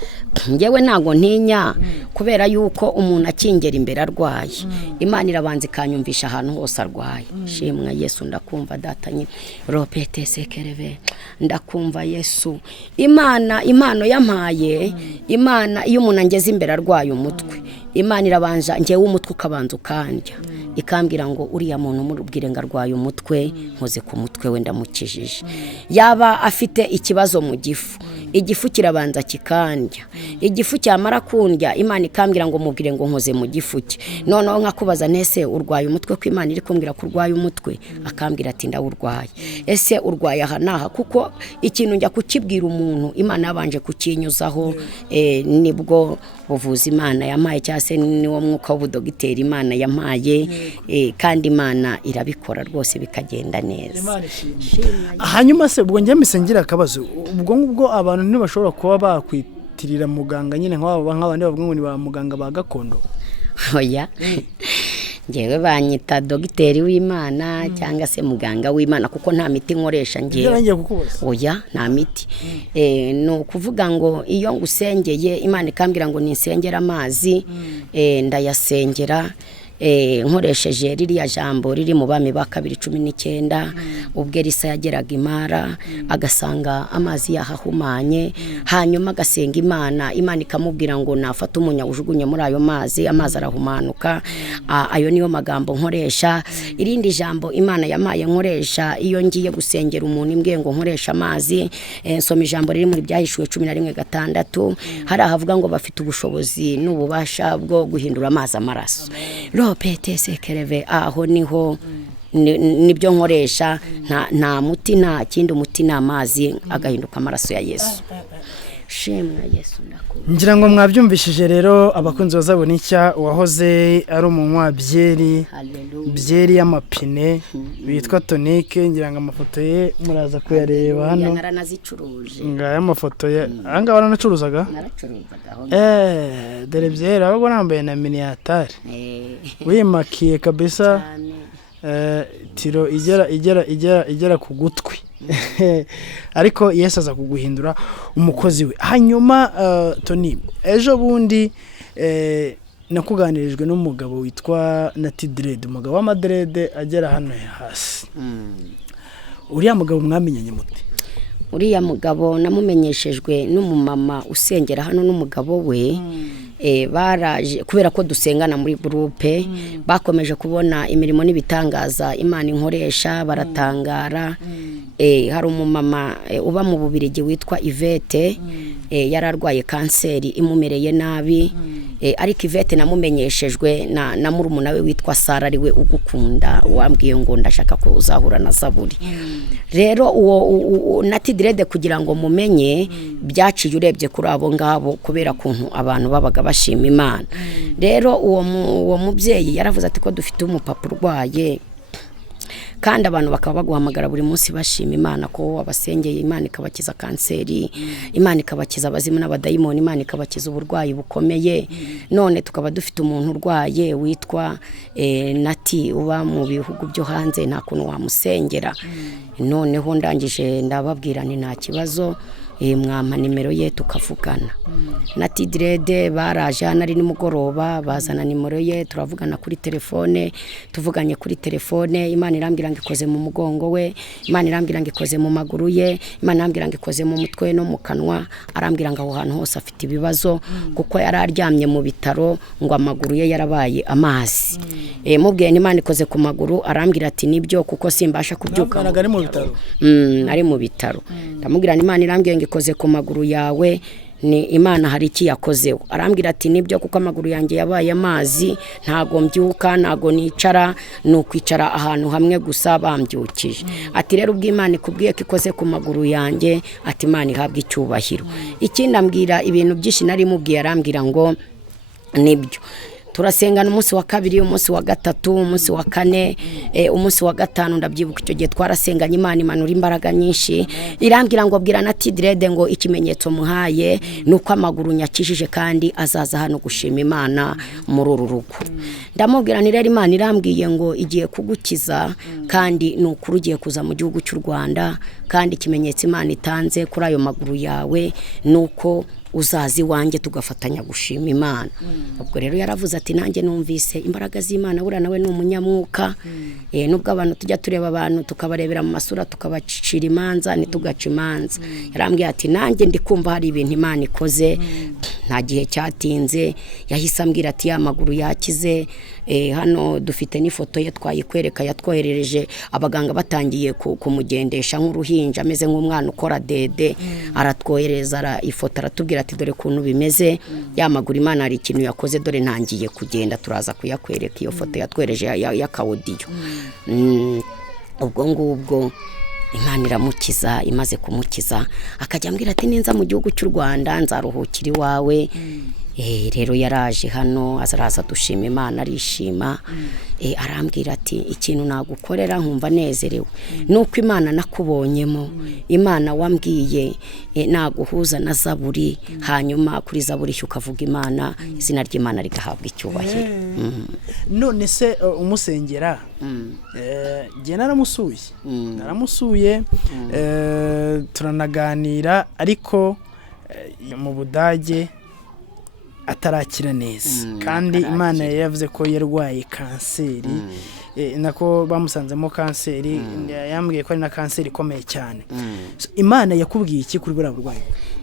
Ngewe ntago ntinya, kubera yuko umuntu akingera imbere arwaye, Imana irabanza ikanyumvisha ahantu hose arwaye. Shimwa Yesu, ndakumva datanye ropete sekereve, ndakumva Yesu. Imana impano yampaye, Imana iyo umuntu angeze imbere arwaye umutwe, Imana irabanja ngewe umutwe ukabanza ukandya, ikambwira ngo uriya muntu murubwire ngo arwaye umutwe, nkoze ku mutwe we ndamukijije. Yaba afite ikibazo mu gifu, igifu kirabanza kikandya, igifu cyamara kundya, Imana ikambwira ngo mubwire ngo nkoze mu gifu cye. Noneho nkakubaza ntese urwaye umutwe, ko Imana iri kumbwira ko urwaye umutwe, akambwira ati ndawurwaye. Ese urwaye aha naha? Kuko ikintu njya kukibwira umuntu, Imana yabanje kukinyuzaho. Nibwo buvuzi Imana yampaye, cyangwa se niwo mwuka w'ubudogiteri Imana yampaye. Kandi Imana irabikora rwose bikagenda neza. Hanyuma se ubwo njye misengera akabazo, ubwo ngubwo abantu ntibashobora kuba bakwitirira muganga nyine nk'abandi bavuga ngo ni ba muganga ba gakondo? Oya, ngewe banyita dogiteri w'Imana cyangwa se muganga w'Imana, kuko nta miti nkoresha ngewe. Oya, nta miti. No kuvuga ngo iyo ngusengeye, Imana ikambwira ngo ninsengera amazi, ndayasengera nkoresheje ririya jambo riri mu Bami ba 2:19, ubwo Elisa yageraga Imara agasanga amazi yahahumanye, hanyuma agasenga Imana ikamubwira ngo nafata umunya ujugunye muri ayo mazi, amazi arahumanuka. Ayo niyo magambo nkoresha. Irindi jambo Imana yamaye nkoresha iyo ngiye gusengera umuntu, imbwiye ngo nkoresha amazi, nsoma ijambo riri muri Byahishuwe 11:6, hari ahavuga ngo bafite ubushobozi n'ububasha bwo guhindura amazi amaraso. Ropete sekereve, aho niho nibyo nkoresha, nta muti, nta kindi, umuti ni amazi agahinduka amaraso ya Yesu. Shimwa Yesu ndakubona. ngira ngo mwabyumvishije rero abakunzi ba Zaburi Nshya, uwahoze ari umunywa byeri y'amapine witwa Tonique, ngira ngo amafoto ye muraza kuyareba hano. Naranazicuruje. Ngaya amafoto ye anga waranacuruzaga? Naracuruzaga. Dore byeri ahubwo nambaye na miniatari. Wimakiye kabisa. Tiro igera ku gutwi. Ariko Yesu aza kuguhindura umukozi we. Hanyuma Tony, ejo bundi nakuganirijwe n'umugabo witwa Nati Dread, umugabo wa Madrid agera hano hasi. Uriya mugabo mwamenyanye mute? Uriya mugabo namumenyeshejwe n'umumama usengera hano n'umugabo we. Baraje kubera ko dusengana muri groupe, bakomeje kubona imirimo n'ibitangaza Imana inkoresha, baratangara. Hari umumama uba mu Bubirigi witwa Yvette, yararwaye kanseri imumereye nabi. Ariko Yvette namumenyeshejwe na murumuna we witwa Sara, ari we ugukunda, wambwiye ngo ndashaka ko uzahura na Zaburi. Rero uwo Nati Dread kugira ngo mumenye byaciye urebye kuri abo ngabo, kubera kuntu abantu babaga bashima Imana. Rero uwo mubyeyi yaravuze ati ko dufite umupapa urwaye, kandi abantu bakaba baguhamagara buri munsi bashima Imana ko wabasengeye, Imana ikabakiza kanseri, Imana ikabakiza abazimu n'abadayimoni, Imana ikabakiza uburwayi bukomeye. None tukaba dufite umuntu urwaye witwa Nati uba mu bihugu byo hanze, nta kuntu wamusengera. Noneho ndangije ndababwira ni nta kibazo, mwampa nimero ye tukavugana. Nati Dread baraje hano ari nimugoroba, bazana nimero ye, turavugana kuri telefone. Tuvuganye kuri telefone, Imana irambwira ngo ikoze mu mugongo we, Imana irambwira ngo ikoze mu maguru ye, Imana irambwira ngo ikoze mu mutwe no mu kanwa. Arambwira ngo aho hantu hose afite ibibazo, kuko yari aryamye mu bitaro ngo amaguru ye yarabaye amazi. Mubwiye Imana ikoze ku maguru, arambwira ati nibyo, kuko simbasha kubyuka. Ari mu bitaro. Ari mu bitaro. Ndamubwira Imana irambwira ngo ikoze ku maguru yawe, ni Imana hari iki yakozeho. Arambwira ati nibyo, kuko amaguru yanjye yabaye amazi, ntago mbyuka, ntago nicara, nukwicara ahantu hamwe gusa bambyukije. Ati rero ubwo Imana ikubwiye ko ikoze ku maguru yanjye, ati Imana ihabwe icyubahiro. Ikindi ambwira ibintu byinshi nari mubwiye, arambwira ngo nibyo. Turasengana umunsi wa kabiri, umunsi wa gatatu, umunsi wa kane, umunsi wa gatanu. Ndabyibuka icyo gihe twarasenganye, Imana imanura imbaraga nyinshi. Irambwira ngo bwira Nati Dread ngo ikimenyetso muhaye nuko amaguru nyakijije, kandi azaza hano gushima Imana muri uru rugo. Ndamubwira ni rero Imana irambwiye ngo igiye kugukiza, kandi nuko ugiye kuza mu gihugu cy'u Rwanda, kandi ikimenyetso Imana itanze kuri ayo maguru yawe nuko uzazi wanjye tugafatanya gushima Imana. Ubwo rero yaravuze ati nanjye numvise imbaraga z'Imana, bura nawe ni umunyamwuka. Nubwo abantu tujya tureba abantu tukabarebera mu masura tukabacira imanza, ntitugaca imanza. Yarambwiye ati nanjye ndi kumva hari ibintu Imana ikoze. Nta gihe cyatinze yahise ambwira ati ya maguru yakize. Hano dufite n'ifoto ye twayikwereka, yatwoherereje abaganga batangiye kumugendesha nk'uruhinja ameze nk'umwana ukora dede. Aratwohereza ifoto, aratubwira ati dore kuntu bimeze, ya maguru Imana hari ikintu yakoze, dore ntangiye kugenda, turaza kuyakwereka. Iyo foto yatwereje y'akawodiyo. Ubwo ngubwo Imana iramukiza. Imaze kumukiza akajya ambwira ati ninza mu gihugu cy'u Rwanda nzaruhukira iwawe. Rero yaraje hano, azaraza dushima Imana, arishima. Arambwira ati ikintu nagukorera nkumva nezerewe nuko Imana nakubonyemo, Imana wambwiye naguhuza na Zaburi, hanyuma kuri Zaburi ukavuga Imana, izina ry'Imana rigahabwa icyubahiro. None se umusengera? Jye naramusuye, turanaganira, ariko mu Budage atarakira neza. Kandi Imana yavuze ko yarwaye kanseri, nako bamusanzemo kanseri. Yambwiye ko ari na kanseri ikomeye cyane. Imana yakubwiye iki kuri buriya burwayi?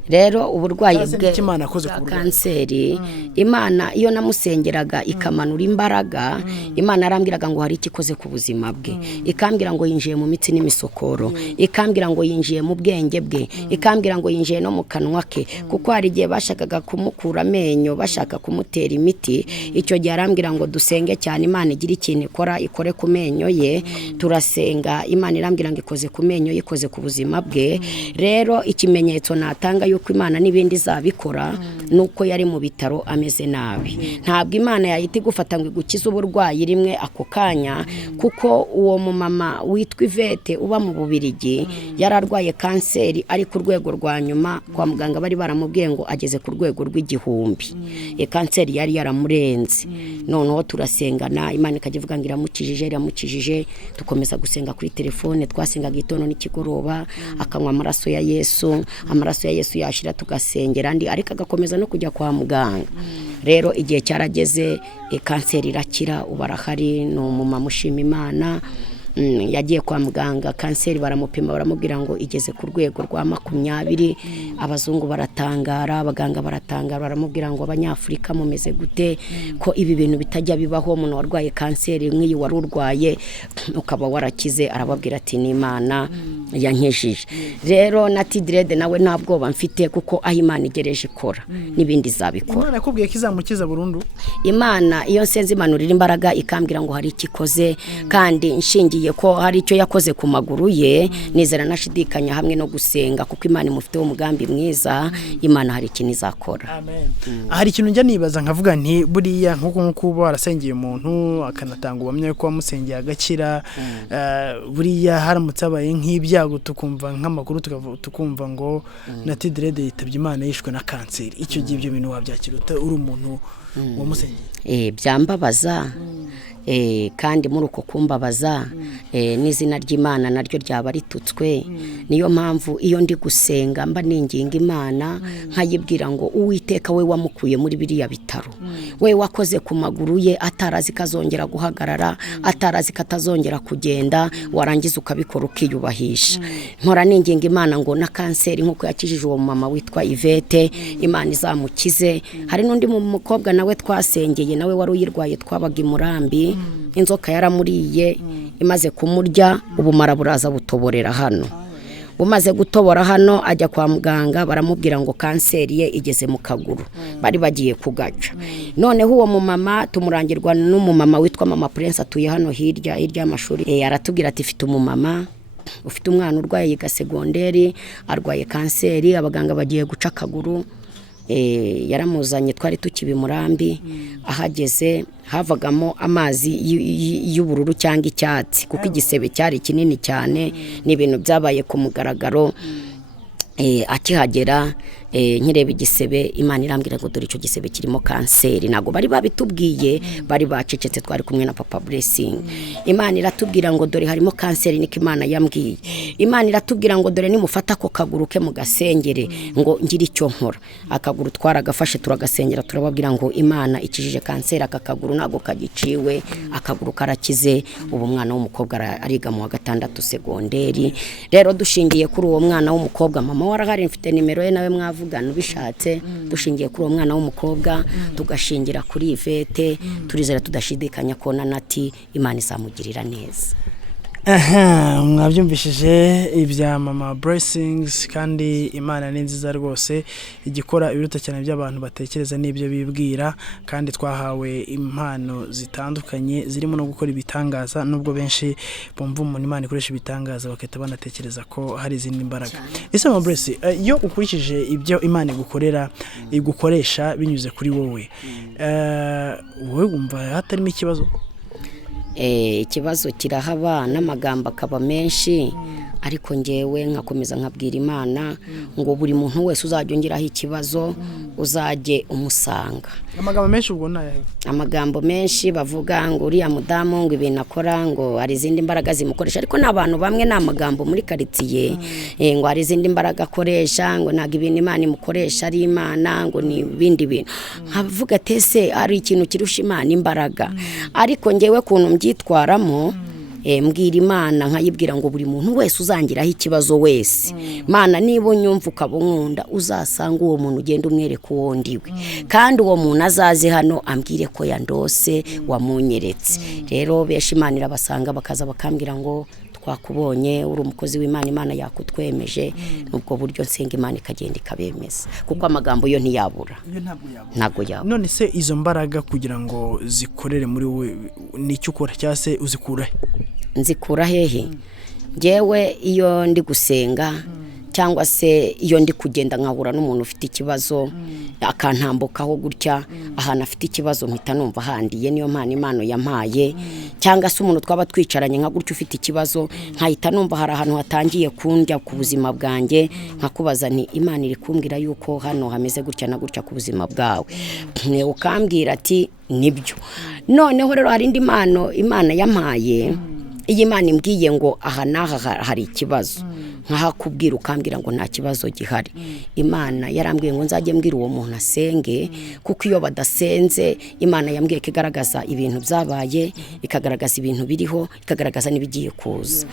rero uburwayi bwe Imana akoze bwa ku burwayi. kanseri Imana iyo namusengeraga ikamanura imbaraga Imana yarambwiraga ngo hari ikikoze ku buzima bwe ikambwira ngo yinjiye mu mitsi n'imisokoro ikambwira ngo yinjiye mu bwenge bwe ikambwira ngo yinjiye no mu kanwa ke kuko hari igihe bashakaga kumukura amenyo bashaka kumutera imiti icyo gihe arambwira ngo dusenge cyane Imana igira ikintu ikore ku menyo ye turasenga Imana irambwira ngo ikoze ku menyo ye ikoze ku buzima bwe rero ikimenyetso natanga yuko Imana n'ibindi zabikora nuko yari mu bitaro ameze nabi ntabwo Imana yahita igufata ngo igukize uburwayi rimwe ako kanya kuko uwo mumama witwa Ivete uba mu Bubirigi yararwaye kanseri ari ku rwego rwa nyuma kwa muganga bari baramubwiye ngo ageze ku rwego rw'igihumbi kanseri yari yaramurenze noneho turasengana Imana ikavuga ngo iramukijije tukomeza gusenga kuri telefone twasengaga itono n'ikigoroba akanywa amaraso ya Yesu yashira tugasengera andi ariko agakomeza no kujya kwa muganga rero igihe cyarageze kanseri irakira ubarahari no umumama ushima Imana yagiye kwa muganga kanseri baramupima baramubwira ngo igeze ku rwego rwa 20 abazungu baratangara abaganga baratangara baramubwira ngo abanyafurika mumeze gute ko ibi bintu bitajya bibaho umuntu warwaye kanseri nk'iyi wari urwaye ukaba warakize arababwira ati ni Imana yankejije rero na Tidrede nawe ntabwoba mfite kuko aho Imana igereje ikora n'ibindi zabikora Imana yakubwiye ko izamukiza burundu Imana iyo nsenze imanurira imbaraga ikambwira ngo hari ikikoze kandi nshingiye ko hari icyo yakoze ku maguru ye nizera nashidikanya hamwe no gusenga kuko Imana imufiteho umugambi mwiza Imana hari ikintu izakora Amen. Hari ikintu njya nibaza nkavuga nti buriya nkuko warasengeye umuntu akanatanga ubuhamya ko wamusengeye agakira buriya haramutse abaye nk'ibyago tukumva nk'amakuru tukumva ngo na Tidrede yitabye Imana yishwe na kanseri icyo gihe ibyo bintu wabyakira uri umuntu wamusengeye byambabaza kandi muri uko kumbabaza n'izina ry'Imana naryo ryaba ritutswe niyo mpamvu iyo ndi gusenga mba ninginga Imana nkayibwira ngo Uwiteka we wamukuye muri biriya bitaro we wakoze ku maguru ye atarazi kazongera guhagarara atarazi katazongera kugenda warangiza ukabikora ukiyubahisha nkora ninginga Imana ngo na kanseri nkuko yakijije uwo mama witwa Ivete Imana izamukize hari n'undi mukobwa nawe twasengeye nawe wari uyirwaye twabaga imurambi inzoka yaramuriye imaze kumurya ubumara buraza butoborera hano bumaze gutobora hano ajya kwa muganga baramubwira ngo kanseri ye igeze mu kaguru bari bagiye kugaca noneho uwo mumama tumurangirwa n'umumama witwa Mama Prince atuye hano hirya y'amashuri aratubwira ati ifite umumama ufite umwana urwaye yiga segonderi arwaye kanseri abaganga bagiye guca akaguru yaramuzanye twari tukibi murambi ahageze havagamo amazi y'ubururu cyangwa icyatsi kuko igisebe cyari kinini cyane ni ibintu byabaye ku mugaragaro akihagera nkireba igisebe Imana irambwira ngo dore icyo gisebe kirimo kanseri nago bari babitubwiye bari bacecetse twari kumwe na Papa Blessing Imana iratubwira ngo dore harimo kanseri niko Imana yambwiye Imana iratubwira ngo dore nimufata ko kaguru ke mugasengere ngo ngira icyo nkora akaguru twaragafashe turagasengera turababwira ngo Imana ikijije kanseri aka kaguru nago kagiciwe akaguru karakize ubu mwana w'umukobwa ariga mu wa 6 segonderi rero dushingiye kuri uwo mwana w'umukobwa mama warahari mfite nimero ye nawe mwavu bishatse dushingiye kuri uwo mwana w'umukobwa tugashingira kuri Ivete turizera tudashidikanya ko Nati Imana izamugirira neza mwabyumvishije ibya Mama Blessings kandi Imana ni nziza rwose igikora ibiruta cyane by'abantu batekereza n'ibyo bibwira kandi twahawe impano zitandukanye zirimo no gukora ibitangaza nubwo benshi bumva umuntu Imana ikoresha ibitangaza bakahita banatekereza ko hari izindi mbaraga ese Mama Blessings iyo ukurikije ibyo Imana igukoresha binyuze kuri wowe wumva hatarimo ikibazo ikibazo kirahaba n'amagambo akaba menshi ariko ngewe nkakomeza nkabwira Imana ngo buri muntu wese uzajyongeraho ikibazo uzajye umusanga amagambo menshi ubwo nayahe amagambo menshi bavuga ngo uriya mudamu ngo ibintu akora ngo hari izindi mbaraga zimukoresha ariko n'abantu bamwe n'amagambo muri quartier ngo hari izindi mbaraga akoresha ngo naga ibintu Imana imukoresha ari Imana ngo ni bindi bintu nkavuga tese ari ikintu kirusha Imana imbaraga ariko ngewe kuntu mbyitwaramo mbwira Imana nkayibwira ngo buri muntu wese uzangiraho ikibazo wese Mana niba unyumva ukaba unkunda uzasanga uwo muntu ugenda umwereka uwo ndiwe kandi uwo muntu azaze hano ambwire ko yandose wamunyeretse. Rero benshi Imana irabasanga bakaza bakambwira ngo twakubonye uri umukozi w'Imana, Imana yakutwemeje. Nubwo buryo nsenga Imana ikagenda ikabemeza kuko amagambo yo ntiyabura, ntago yabura. None se izo mbaraga kugira ngo zikorere muri we nicyo ukora cyangwa se uzikura he? Nzikura hehe? Njyewe iyo ndi gusenga cyangwa se iyo ndi kugenda nkahura n'umuntu ufite ikibazo akantambukaho gutya ahantu afite ikibazo mpita numva handiye, niyo mpano Imana yampaye. Cyangwa se umuntu twaba twicaranye nka gutya ufite ikibazo nkahita numva hari ahantu hatangiye kundya ku buzima bwanjye, nkakubaza nti Imana iri kumbwira yuko hano hameze gutya na gutya ku buzima bwawe, ukambwira ati nibyo. Noneho rero hari indi mpano Imana yampaye, iyi Imana imbwiye ngo aha naha hari ikibazo nkahakubwira ukambwira ngo nta kibazo gihari. Imana yarambwiye ngo nzajye mbwira uwo muntu asenge, kuko iyo badasenze Imana yambwiye ko igaragaza ibintu byabaye, ikagaragaza ibintu biriho, ikagaragaza n'ibigiye kuza.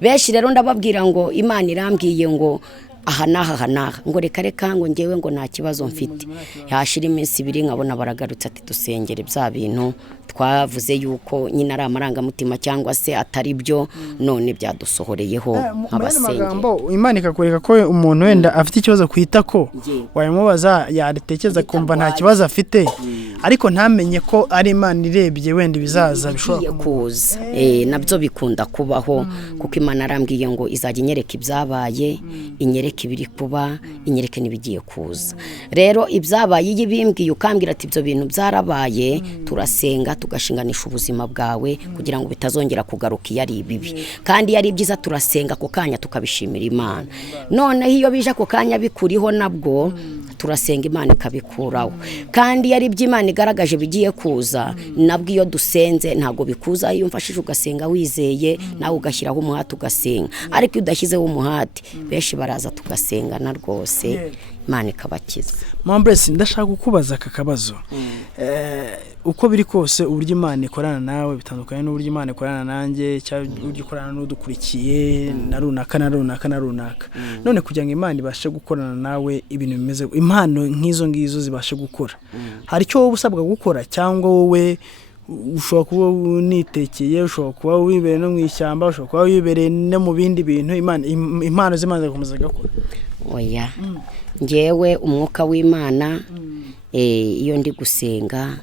Benshi rero ndababwira ngo Imana irambwiye ngo aha naha ngo reka ngo ngewe ngo nta kibazo mfite. Yashira iminsi 2 nkabona baragarutse ati dusengere bya bintu twavuze yuko nyine ari amarangamutima cyangwa se atari byo, none byadusohoreyeho nk'abasengera. Imana ikakureka ko umuntu wenda afite ikibazo kwita ko wayamubaza yaritekereza kumva nta kibazo afite, ariko ntamenye ko ari Imana irebye wenda ibizaza bishobora kuza. Nabyo bikunda kubaho kuko Imana arambwiye ngo izajya inyereka ibyabaye, inyereke ibiri kuba, inyereke n'ibigiye kuza. Rero ibyabaye yibimbwiye ukambwira ati ibyo bintu byarabaye, turasenga tugashinganisha ubuzima bwawe kugira ngo bitazongera kugaruka iyo ari ibibi, kandi yari byiza turasenga ako kanya tukabishimira Imana. Noneho iyo bije ako kanya bikuriho nabwo turasenga Imana ikabikuraho, kandi yari by'Imana igaragaje bigiye kuza nabwo iyo dusenze ntago bikuza. Iyo umfashije ugasenga wizeye nawe ugashyiraho umuhati ugasenga, ariko iyo udashyizeho umuhati benshi baraza tugasengana rwose Imana ikabakiza. Mambresi, ndashaka kukubaza aka kabazo. Uko biri kose uburyo Imana ikorana nawe bitandukanye n'uburyo Imana ikorana nanjye cyangwa uburyo ikorana n'udukurikiye na runaka. None kugira ngo Imana ibashe gukorana nawe ibintu bimeze impano nk'izo ngizo zibashe gukora, hari icyo wowe usabwa gukora cyangwa wowe ushobora kuba unitekeye, ushobora kuba wibereye no mu ishyamba, ushobora kuba wibereye no mu bindi bintu impano z'Imana zikomeza gukora? Oya, ngewe umwuka w'Imana iyo ndi gusenga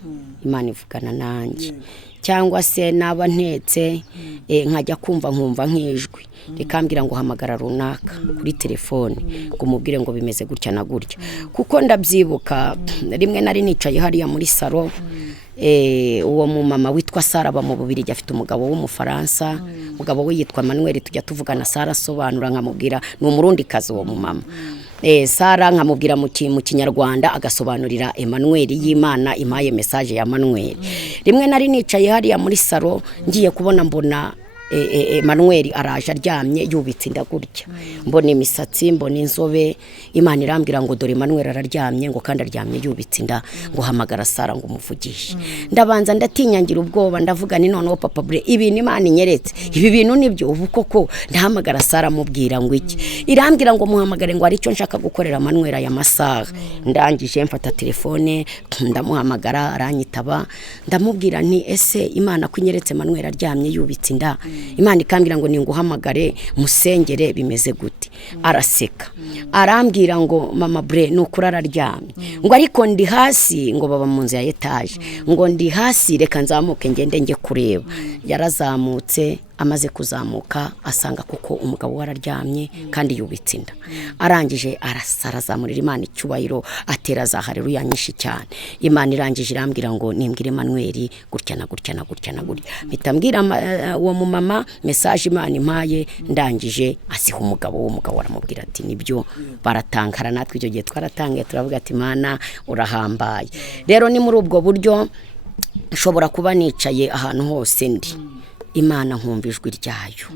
Imana ivugana nanjye, cyangwa se naba ntetse nkajya kumva nkumva nk'ijwi rikambwira ngo hamagara runaka kuri telefone ngo mubwire ngo bimeze gutya na gutya. Kuko ndabyibuka rimwe nari nicaye hariya muri salo, uwo mu mama witwa Sara mu Bubiligi afite umugabo w'umufaransa, umugabo we yitwa Manuel, tujya tuvugana. Sara asobanura nkamubwira ni umurundi kazi uwo mu mama. Sara nkamubwira mu kinyarwanda agasobanurira Emmanuel y'Imana impaye message ya Manuel. Rimwe nari nicaye hariya muri salo ngiye kubona mbona Emmanuel araje aryamye yubitse inda gutya, mbona imisatsi, mbona inzobe. Imana irambwira ngo dore Emmanuel araryamye ngo kandi aryamye yubitse inda, ngo hamagara Sara ngo umuvugishe. Ndabanza ndatinyangira ubwoba, ndavuga ni noneho papa bre ibintu Imana inyeretse ibi bintu nibyo ubu koko. Ndahamagara Sara mubwira ngo iki, irambwira ngo muhamagare ngo ari cyo nshaka gukorera Emmanuel aya masaha. Ndangije mfata telefone ndamuhamagara, aranyitaba. Ndamubwira nti ese Imana kwinyeretse Emmanuel aryamye yubitse inda, Imana ikambwira ngo ninguhamagare musengere bimeze gute? Araseka arambwira ngo mama bre nukuri araryamye, ngo ariko ndi hasi, ngo baba mu nzu ya etage, ngo ndi hasi reka nzamuke ngende nge kureba. Yarazamutse, amaze kuzamuka asanga kuko umugabo wararyamye kandi yubitse inda. Arangije arasarazamurira Imana icyubahiro, atera za haleluya nyinshi cyane. Imana irangije irambwira ngo nimbwire Emmanuel gutya na gutya na gutya na gutya. Mitambwira uwo mu mama message Imana impaye, ndangije asiha umugabo w'umugabo aramubwira ati nibyo. Baratangara, natwe icyo gihe twaratangiye turavuga ati Imana urahambaye. Rero ni muri ubwo buryo nshobora kuba nicaye ahantu hose ndi, imana nkumva ijwi ryayo,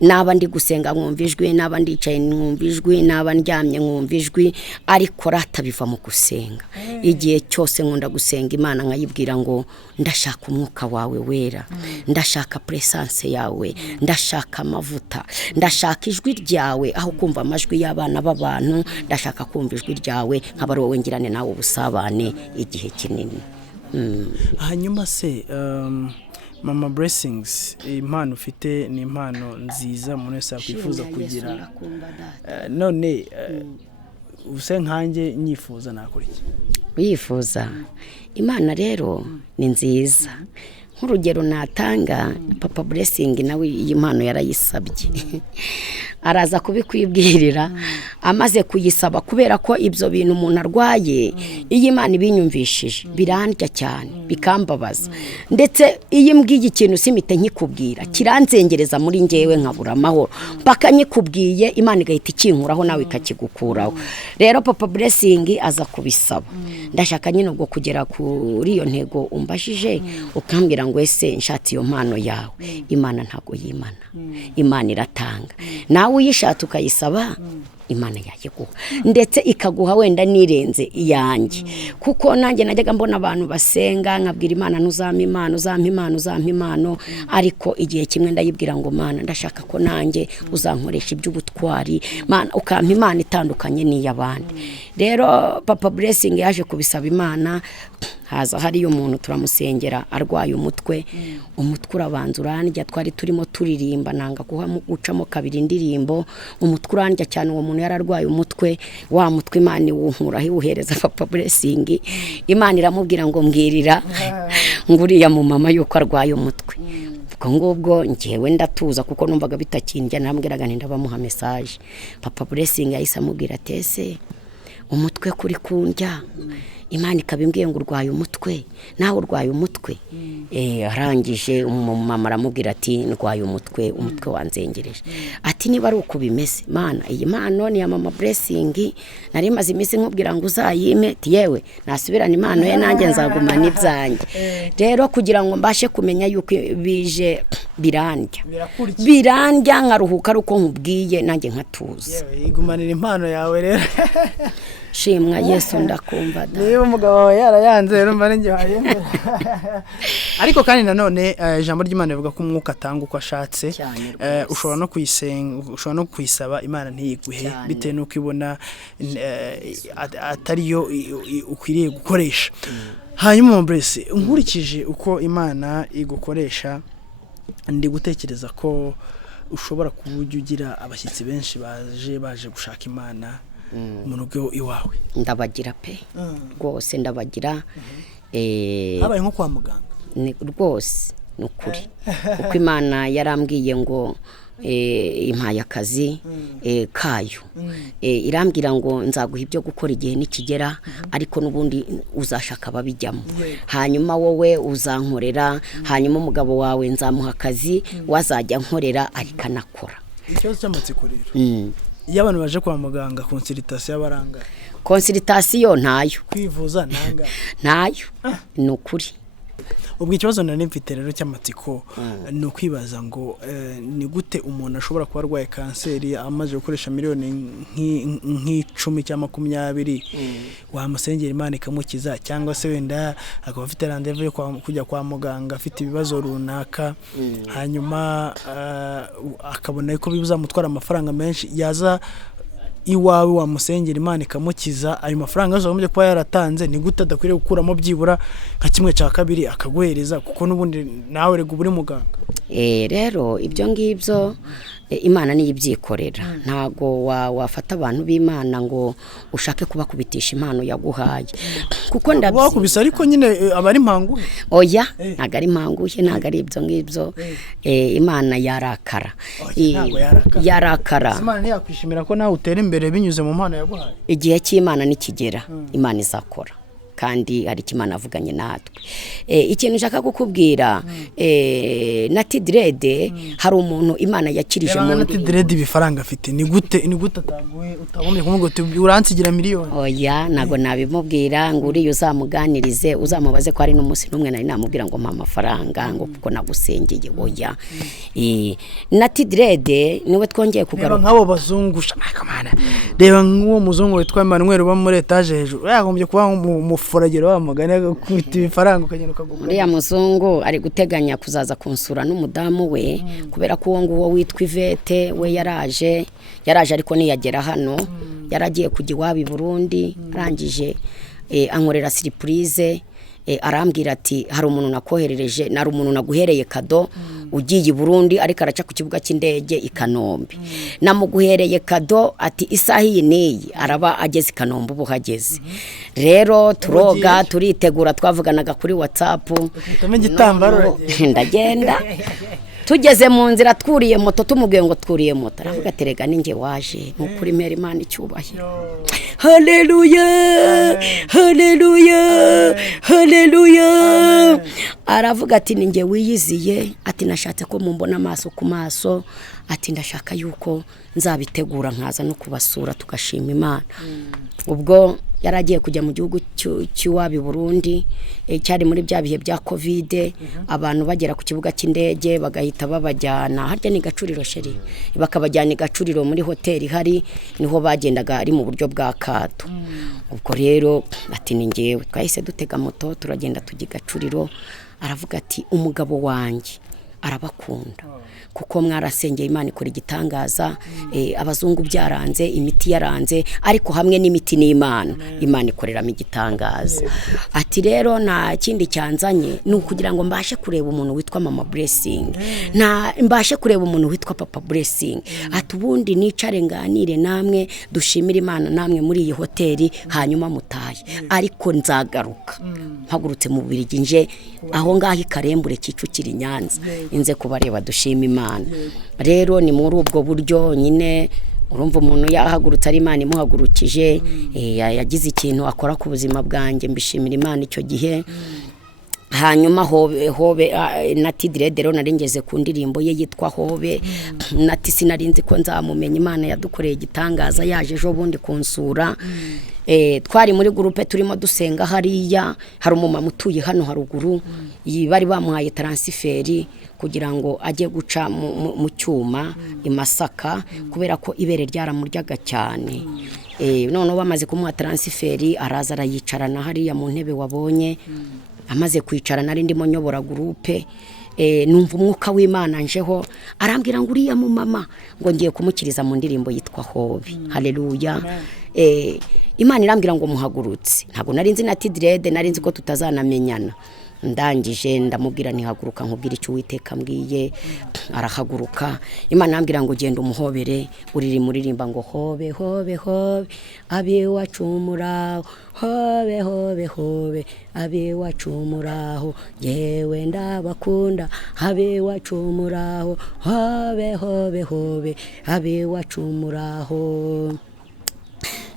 naba ndi gusenga nkumva ijwi, naba ndicaye nkumva ijwi, naba ndyamye nkumva ijwi, ariko ratabiva mu gusenga. Igihe cyose nkunda gusenga imana nkayibwira ngo ndashaka umwuka wawe wera, ndashaka presence yawe, ndashaka amavuta, ndashaka ijwi ryawe, aho kumva amajwi y'abana b'abantu ndashaka kumva ijwi ryawe, nkaba ari wowe ngirane nawe ubusabane igihe kinini. Hanyuma se Mama Blessings, impano ufite ni impano nziza umuntu wese yakwifuza kugira. None use nkanjye nyifuza nakora iki? Wifuza imana rero ni nziza. Nk'urugero natanga, Papa Blessing nawe iyi mpano yarayisabye araza kubikwibwirira, amaze kuyisaba kubera ko ibyo bintu umuntu arwaye, iyi Imana ibinyumvishije birandya cyane bikambabaza, ndetse iyi mbwiye ikintu simite nkikubwira kiranzengereza muri njyewe nkabura amahoro, mpaka nyikubwiye Imana igahita ikinkuraho nawe ikakigukuraho. Rero Papa Blessing aza kubisaba, ndashaka nyine ubwo kugera kuri iyo ntego umbashije, ukambwira ngo ese nshatse iyo mpano yawe. Imana ntago yimana, Imana iratanga, nawe uyishatse ukayisaba Imana yayiguha, ndetse ikaguha wenda nirenze iyanjye, kuko nanjye najyaga mbona abantu basenga nkabwira Imana ntuzampa impano, uzampa impano, uzampa impano, ariko igihe kimwe ndayibwira ngo Mana ndashaka ko nanjye uzankoresha iby'ubutwari, Mana ukampa impano itandukanye n'iy'abandi. Rero Papa Blessing yaje kubisaba Imana, haza hariyo umuntu turamusengera arwaye umutwe, umutwe urabanza urandya, twari turimo turirimba nanga gucamo kabiri indirimbo, umutwe urandya cyane, uwo muntu yararwaye umutwe, wa mutwe Imana iwunkuraho iwuhereza Papa Blessing. Imana iramubwira ngo mbwirira nguriya mu mama yuko arwaye umutwe. Ubwo ngubwo njyewe ndatuza kuko numvaga bitakindya, nambwiraga nti ndabamuha message. Papa Blessing yahise amubwira ati umutwe kuri kundya, Imana ikabimbwiye ngo urwaye umutwe, nawe urwaye umutwe. Arangije umumama aramubwira ati ndwaye umutwe, umutwe wanzengereje. Ati niba ari uko bimeze Mana, iyi mpano ni ya Mama Blessing, nari maze iminsi nkubwira ngo uzayime, ati yewe nasubirana impano ye nanjye nzagumana ibyanjye. Rero kugira ngo mbashe kumenya yuko bije birandya nkaruhuka ari uko nkubwiye nanjye nkatuza. Igumanira impano yawe rero. Shimwa Yesu ndakumva da. Niba umugabo wawe yarayanze rero mba njye wayemera. Ariko kandi nanone ijambo ry'Imana rivuga ko umwuka atanga uko ashatse, ushobora no kuyisenga, ushobora no kuyisaba Imana ntiyiguhe bitewe nuko ibona atariyo ukwiriye gukoresha. Hanyuma Mama Blessing, nkurikije uko Imana igukoresha, ndi gutekereza ko ushobora kuburyo ugira abashyitsi benshi baje gushaka Imana mu rugo iwawe. Ndabagira pe rwose ndabagira, habaye nko kwa muganga rwose nukuri, kuko Imana yarambwiye ngo impaye akazi kayo, irambwira ngo nzaguha ibyo gukora igihe nikigera, ariko n'ubundi uzashaka babijyamo, hanyuma wowe uzankorera, hanyuma umugabo wawe nzamuha akazi wazajya nkorera ariko anakora. Ikibazo cy'amatsiko rero, iyo abantu baje kwa muganga consultation y'abaranga, consultation ntayo, kwivuza nanga ntayo, nukuri. Ubwo ikibazo nari mfite rero cy'amatsiko ni ukwibaza ngo ni gute umuntu ashobora kuba arwaye kanseri amaze gukoresha miliyoni nk'icumi cyangwa 20, wamusengera Imana ikamukiza, cyangwa se wenda akaba afite rendez-vous yo kujya kwa muganga afite ibibazo runaka, hanyuma akabona ko bizamutwara amafaranga menshi, yaza iwawe wamusengera Imana ikamukiza, ayo mafaranga yose wagombye kuba yaratanze ni gute adakwiriye gukuramo byibura nka 1/2 akaguhereza, kuko n'ubundi nawe rego buri muganga. Rero ibyo ngibyo Imana niyo ibyikorera, ntago wafata abantu b'Imana ngo ushake kubakubitisha impano yaguhaye, kuko ndabikubisa ariko nyine abari impanguye. Oya ntago ari impanguye, ntago ari ibyo ngibyo. Imana yarakara, yarakara. Imana ntiyakwishimira ko nawe utera imbere binyuze mu mpano yaguhaye. Igihe cy'Imana nikigera Imana izakora, kandi hari Imana avuganye natwe. Ikintu nshaka kukubwira, na Tidirede hari umuntu Imana yakirije mu Nati Direde ibifaranga afite ni gute ataguhe utabomye kumugo uransigira miliyoni. Oya nago nabimubwira ngo uriyo uzamuganirize uzamubaze ko ari n'umunsi n'umwe nari namubwira ngo mpa amafaranga ngo kuko nagusengeye. Oya Nati Direde niwe twongeye kugaruka nk'abo bazungusha kamana. Reba nk'uwo muzungu witwa Emmanuel uba muri etage hejuru yagombye kuba umufuragero w'amagana agakubita ibifaranga ukagenda ukaguma. uriya muzungu ari guteganya kuzaza kunsura n'umudamu we kubera ko uwo nguwo witwa Ivete we yaraje ariko niyagera hano yaragiye kujya iwabo i Burundi arangije ankorera surprise arambwira ati hari umuntu nakoherereje nari umuntu naguhereye kado ugiye i Burundi ariko araca ku kibuga cy'indege i Kanombe namuguhereye kado ati isaha iyi niyi araba ageze i Kanombe ubu hageze rero turoga turitegura twavuganaga kuri WhatsApp ndagenda tugeze mu nzira twuriye moto tumubwiye ngo twuriye moto aravuga ati rega ninjye waje nukuri impera Imana icyubahiro. Haleluya haleluya haleluya aravuga ati ninjye wiyiziye ati nashatse ko mumbona amaso ku maso ati ndashaka yuko nzabitegura nkaza no kubasura tugashima Imana. Ubwo yaragiye kujya mu gihugu cy'iwabi Burundi cyari muri bya bihe bya Covid abantu bagera ku kibuga cy'indege bagahita babajyana harya ni Gacuriro sheri bakabajyana i Gacuriro muri hoteli hari niho bagendaga ari mu buryo bwa kato. Ubwo rero ati ni ngewe twahise dutega moto turagenda tujya i Gacuriro aravuga ati umugabo wanjye arabakunda kuko mwarasengeye Imana ikora igitangaza abazungu byaranze imiti yaranze ariko hamwe n'imiti n'Imana Imana ikoreramo igitangaza. Ati rero nta kindi cyanzanye ni ukugira ngo mbashe kureba umuntu witwa Mama Blessing mbashe kureba umuntu witwa Papa Blessing ati ubundi nicare nganire namwe dushimira Imana namwe muri iyi hoteli hanyuma mutaye ariko nzagaruka mpagurutse mu Bubiligi nje aho ngaho Ikarembure Kicukiro Nyanza inze kubareba dushima Imana. Rero ni muri ubwo buryo nyine urumva umuntu yahagurutse ari Imana imuhagurukije yagize ikintu akora ku buzima bwanjye mbishimira Imana icyo gihe. Hanyuma hobe Nati Direde rero naringeze ku ndirimbo ye yitwa Hobe Nati sinarinzi ko nzamumenya Imana yadukoreye igitangaza yaje ejo bundi kunsura. Twari muri groupe turimo dusenga hariya hari umumama utuye hano haruguru bari bamuhaye transferi kugira ngo ajye guca mu cyuma i Masaka kubera ko ibere ryaramuryaga cyane. None bamaze kumuha transferi araza arayicarana hariya mu ntebe wabonye amaze kwicara nari ndimo nyobora groupe numva umwuka w'Imana njeho arambwira ngo uriya mu mama ngo ngiye kumukiriza mu ndirimbo yitwa Hobe. Haleluya. Imana irambwira ngo muhagurutse ntago nari nzi Nati Direde nari nzi ko tutazanamenyana ndangije ndamubwira ntihaguruka nkubwira icyo Uwiteka mbwiye arahaguruka. Imana irambwira ngo genda umuhobere uriri muririmba ngo hobe hobe hobe abe wacumura hobe hobe hobe abe wacumuraho yewe ndabakunda abe wacumuraho hobe hobe hobe abe wacumuraho.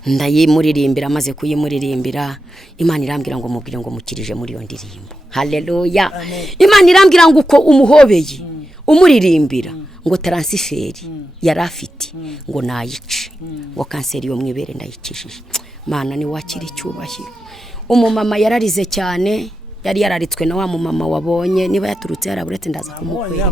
Ndayimuririmbira maze kuyimuririmbira Imana irambwira ngo mubwire ngo mukirije muri iyo ndirimbo. Haleluya. Imana irambwira ngo uko umuhobeye umuririmbira ngo transferi yarafiti ngo nayice ngo kanseri yo mwibere ndayikishije. Mana ni wakira icyubahiro. Umumama yararize cyane yari yararitswe na wa mumama wabonye niba yaturutse yaraburetse ndaza kumukwera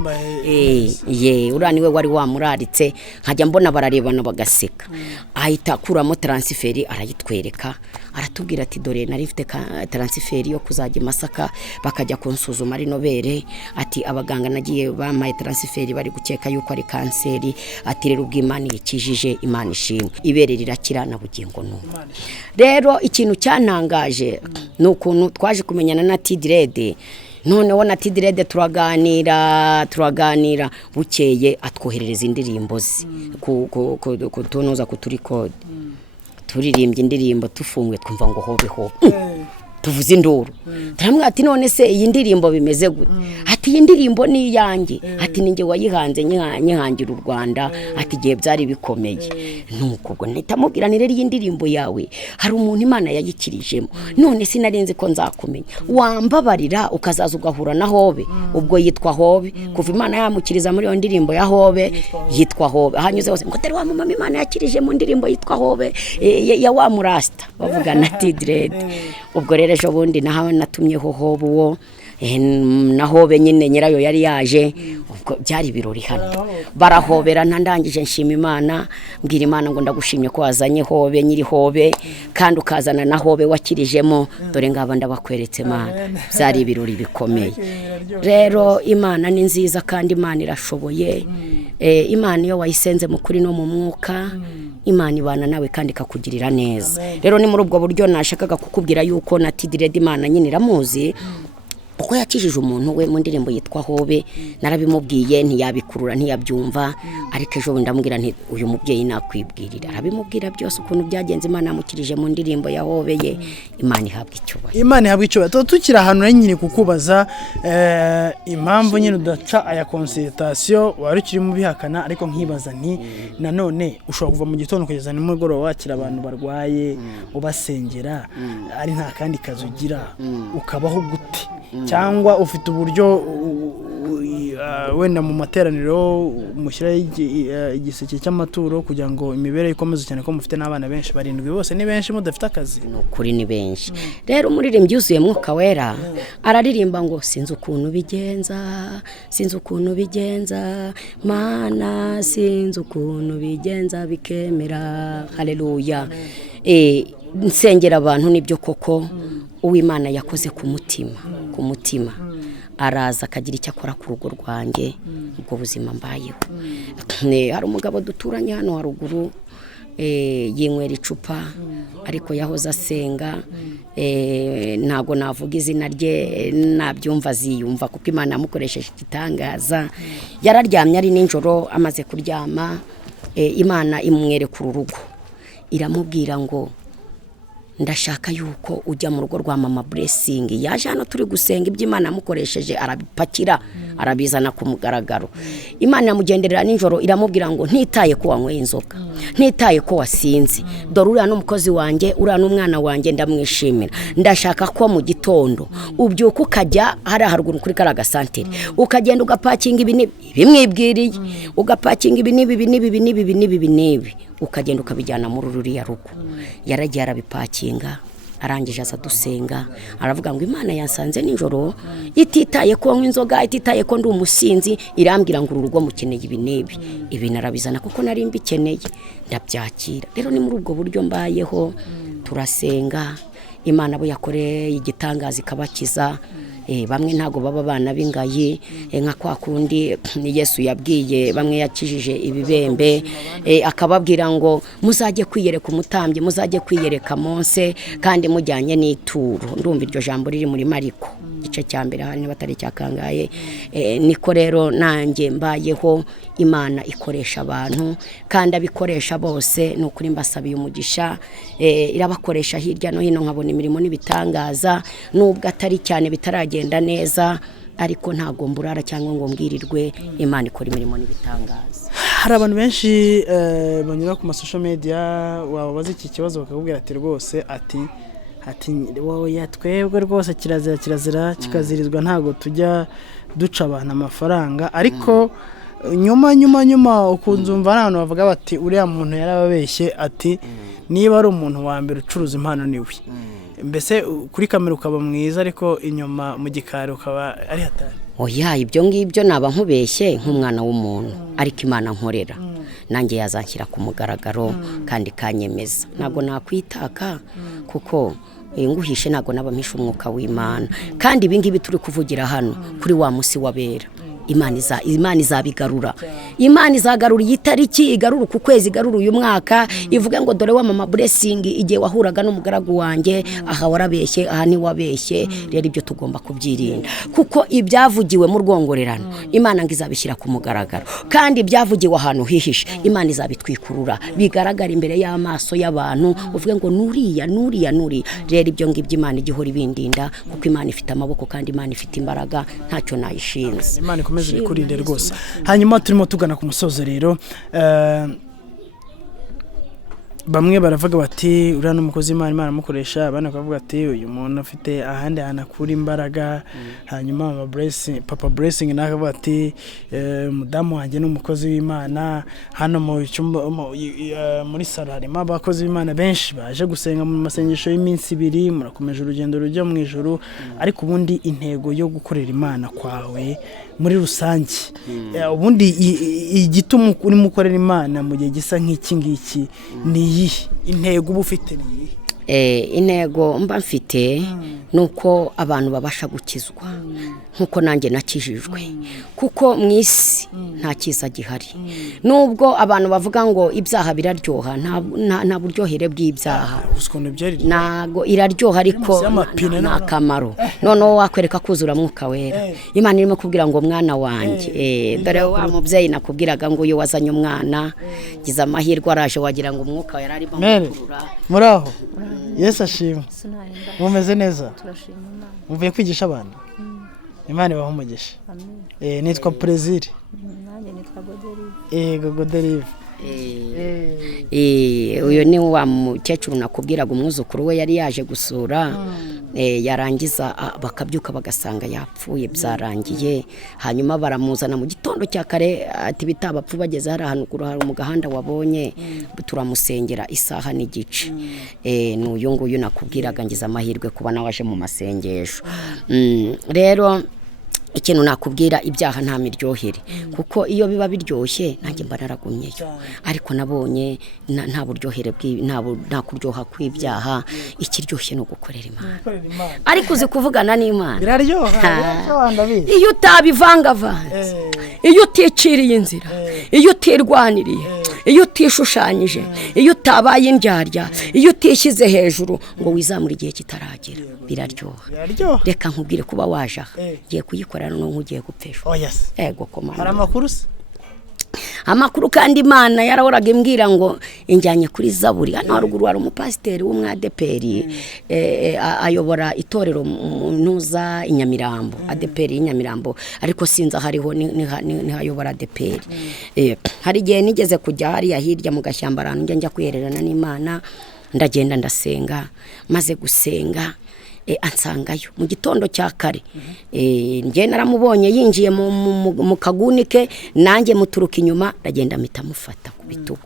urani we wari wamuraritse nkajya mbona bararebana bagaseka ahita akuramo transferi arayitwereka aratubwira ati dore nari mfite transferi yo kuzajya Masaka bakajya kunsuzuma ari nobere ati abaganga nagiye bamaye transferi bari gukeka yuko ari kanseri ati rero ubw'Imana ikijije Imana ishimwe ibere rirakira na bugingo n'ubu. Rero ikintu cyantangaje nukuntu twaje kumenyana na Nati Direde noneho Nati Direde turaganira bukeye atwoherereza indirimbo ze kutunoza kuturikode turirimbye indirimbo tufunguye twumva ngo hobe hobe tuvuze induru turamwe ati none se iyi ndirimbo bimeze gute ati iyi ndirimbo ni iyanjye, ati ninjye wayihanze nyihangira u Rwanda, ati igihe byari bikomeye. Nuko ubwo mpita mubwira ni rero iyi ndirimbo yawe hari umuntu Imana yayikirijemo, none sinarinzi ko nzakumenya, wambabarira ukazaza ugahura na Hobe. Ubwo yitwa Hobe, kuva Imana yamukiriza muri iyo ndirimbo ya Hobe yitwa Hobe. Hanyuze hose ngo tari wa mama Imana yakirije mu ndirimbo yitwa Hobe ya wa murasta bavuga na Tidred. Ubwo rero ejo bundi nahawe natumyeho Hobe uwo na Hobe nyine nyirayo yari yaje. Ubwo byari ibirori hano, barahoberana, ndangije nshima Imana, mbwira Imana ngo ndagushimye ko wazanye Hobe, nyiri Hobe, kandi ukazana na Hobe wakirijemo, dore ngaba ndabakweretse Mana. Byari ibirori bikomeye. Rero Imana ni nziza kandi Imana irashoboye. Imana iyo wayisenze mu kuri no mu mwuka, Imana ibana nawe kandi ikakugirira neza. Rero ni muri ubwo buryo nashakaga kukubwira yuko na Tidred Imana nyine iramuzi, uko yakijije umuntu we mu ndirimbo yitwa Hobe. Narabimubwiye ntiyabikurura ntiyabyumva, ariko ejo ndamubwira nti uyu mubyeyi nakwibwirira, arabimubwira byose ukuntu byagenze. Imana yamukirije mu ndirimbo ya Hobe ye. Imana ihabwa icyubahiro. Imana ihabwa icyubahiro. Tukiri ahantu nyine kukubaza impamvu nyine udaca aya consultation wari ukiri mu bihakana, ariko nkibaza nti nanone ushobora kuva mu gitondo kugeza nimugoroba wakira abantu barwaye ubasengera, ari nta kandi kazi ugira, ukabaho gute? Cyangwa ufite uburyo wenda mu materaniro mushyiraho igiseke cy'amaturo kugira ngo imibereho ikomeze, cyane ko mufite n'abana benshi, 7 bose ni benshi mudafite akazi? Nukuri ni benshi. Rero umuririmbyi yuzuye Mwuka Wera araririmba ngo sinzi ukuntu bigenza, sinzi ukuntu bigenza Mana, sinzi ukuntu bigenza bikemera. Haleluya. Nsengera abantu nibyo koko Uwimana yakoze ku mutima araza akagira icyo akora ku rugo rwanjye, ubwo buzima mbayeho. Hari umugabo duturanye hano haruguru, yinywera icupa, ariko yahoze asenga. Ntago navuga izina rye, nabyumva ziyumva kuko Imana yamukoresheje igitangaza. Yararyamye ari ninjoro, amaze kuryama Imana imwereka urugo, iramubwira ngo ndashaka yuko ujya mu rugo rwa mama Blessing. Yaje hano turi gusenga, iby'Imana yamukoresheje arabipakira arabizana ku mugaragaro. Imana yamugenderera ninjoro, iramubwira ngo ntitaye ko wanyweye inzoga, ntitaye ko wasinze, dore uriya n'umukozi wanjye, uriya n'umwana wanjye ndamwishimira. Ndashaka ko mu gitondo ubyuka ukajya hari haruguru kuri karaga santere, ukagenda ugapakinga ibi bimwibwiriye, ugapakinga ibi nibi ukagenda ukabijyana muri ruriya rugo. Yaragiye arabipakinga, arangije aza dusenga, aravuga ngo Imana yansanze ninjoro ititaye ko nk'inzoga, ititaye ko ndi umusinzi, irambwira ngo urugo mukeneye ibi narabizana kuko nari mbikeneye, ndabyakira. Rero ni muri ubwo buryo mbayeho, turasenga, Imana abo yakoreye igitangaza ikabakiza. Bamwe ntago baba bana b'ingayi, nka kwa kundi Yesu yabwiye bamwe yakijije ibibembe, akababwira ngo muzajye kwiyereka umutambyi, muzajye kwiyereka Mose, kandi mujyanye n'ituro. Ndumva iryo jambo riri muri Mariko igice cya mbere, hari n'abatari cyakangaye. Niko rero nanjye mbayeho, Imana ikoresha abantu kandi abikoresha bose. Ni ukuri mbasabiye umugisha, irabakoresha hirya no hino, nkabona imirimo n'ibitangaza, nubwo atari cyane bitaragenda neza, ariko ntago mburara cyangwa ngo mbwirirwe. Imana ikora imirimo n'ibitangaza. Hari abantu benshi banyura ku social media, wababaza iki kibazo bakakubwira ati rwose ati wowe yatwebwe rwose kirazira kikazirizwa, ntago tujya duca abantu amafaranga. Ariko nyuma ukunzumva abantu bavuga bati uriya muntu yarababeshye, ati niba ari umuntu wa mbere ucuruza impano niwe. Mbese kuri kamera ukaba mwiza, ariko inyuma mu gikari ukaba ari hatari. Oya, ibyo ngibyo naba nkubeshye nk'umwana w'umuntu, ariko Imana nkorera nanjye yazanshyira ku mugaragaro kandi kanyemeza. Ntabwo nakwitaka kuko nguhishe, ntabwo nabampisha umwuka w'Imana. Kandi ibi ngibi turi kuvugira hano kuri wa musi wabera, Imana izabigarura. Imana izagarura iyi tariki, igarura ku kwezi, igarura uyu mwaka, ivuga ngo dore wa mama Blessing igihe wahuraga n'umugaragu wanjye, aha warabeshye, aha ntiwabeshye. Rero ibyo tugomba kubyirinda, kuko ibyavugiwe mu rwongorerano Imana ngo izabishyira ku mugaragaro, kandi ibyavugiwe ahantu hihishe Imana izabitwikurura bigaragara imbere y'amaso y'abantu, uvuge ngo nuriya. Rero ibyo ngibyo Imana igihora ibindinda, kuko Imana ifite amaboko kandi Imana ifite imbaraga, ntacyo nayishinze. Imana ikomeze bikurinde rwose. Hanyuma turimo tugana ku musozo rero, bamwe baravuga bati uriya n'umukozi Imana amukoresha, abandi bakavuga ati uyu muntu afite ahandi hantu akura imbaraga. Hanyuma Papa Blessing nawe akavuga ati mudamu wanjye n'umukozi w'Imana. Hano muri salo harimo abakozi b'Imana benshi baje gusenga mu masengesho y'iminsi 2, murakomeje urugendo rujya mu ijuru. Ariko ubundi intego yo gukorera Imana kwawe muri rusange, ubundi igituma urimo ukorera Imana mu gihe gisa nk'iki ngiki ni intego uba ufite? Intego mba mfite nuko abantu babasha gukizwa nkuko nanjye nakijijwe, kuko mu isi nta cyiza gihari. Nubwo abantu bavuga ngo ibyaha biraryoha, nta buryohere bw'ibyaha, ntago iraryoha, ariko nta kamaro. Noneho wakwereka kuzura Mwuka Wera. Imana irimo kubwira ngo mwana wanjye, dore wa mubyeyi nakubwiraga ngo uyu wazanye umwana, gize amahirwe araje, wagira ngo Umwuka Wera arimo gukurura. Muraho Yesu ashimwe, mumeze neza? Muvuye kwigisha abana? Imana ibahe umugisha. Nitwa Prezil. Nanjye nitwa Goderive. Uyu ni wa mukecuru nakubwiraga, umwuzukuru we yari yaje gusura, yarangiza bakabyuka bagasanga yapfuye, byarangiye. Hanyuma baramuzana mu gitondo cya kare, ati bitabapfu bageze hari ahantu hari mu gahanda wabonye, turamusengera isaha n'igice. N'uyu nguyu nakubwiraga, ngize amahirwe kuba nawe aje mu masengesho. Rero ikintu nakubwira, ibyaha nta miryohere, kuko iyo biba biryoshye nanjye mba naragumyeyo, ariko nabonye nta buryohere nta kuryoha kw'ibyaha. Ikiryoshye no gukorera Imana, ariko uzi kuvugana n'Imana biraryoha. Iyo utabivangavanga, iyo uticiriye inzira, iyo utirwaniriye, iyo utishushanyije, iyo utabaye indyarya, iyo utishyize hejuru ngo wizamure igihe kitaragera, biraryoha. Reka nkubwire, kuba waje aha ngiye kuyikorana nk'ugiye gupfesha. Ego komana. Hari amakuru se? Amakuru kandi Imana yarahoraga imbwira ngo injyanye kuri Zaburi. Hano haruguru hari umupasiteri w'umwadeperi, ayobora itorero mu ntuza Inyamirambo, adeperi y'Inyamirambo, ariko sinza hariho nihayobora adeperi. Hari igihe nigeze kujya hariya hirya mu gashyamba ahantu njya kwihererana n'Imana, ndagenda ndasenga, maze gusenga ansangayo mu gitondo cya kare. Nge naramubonye yinjiye mu kaguni ke, nanjye muturuka inyuma, ndagenda mpita mufata ku bitugu,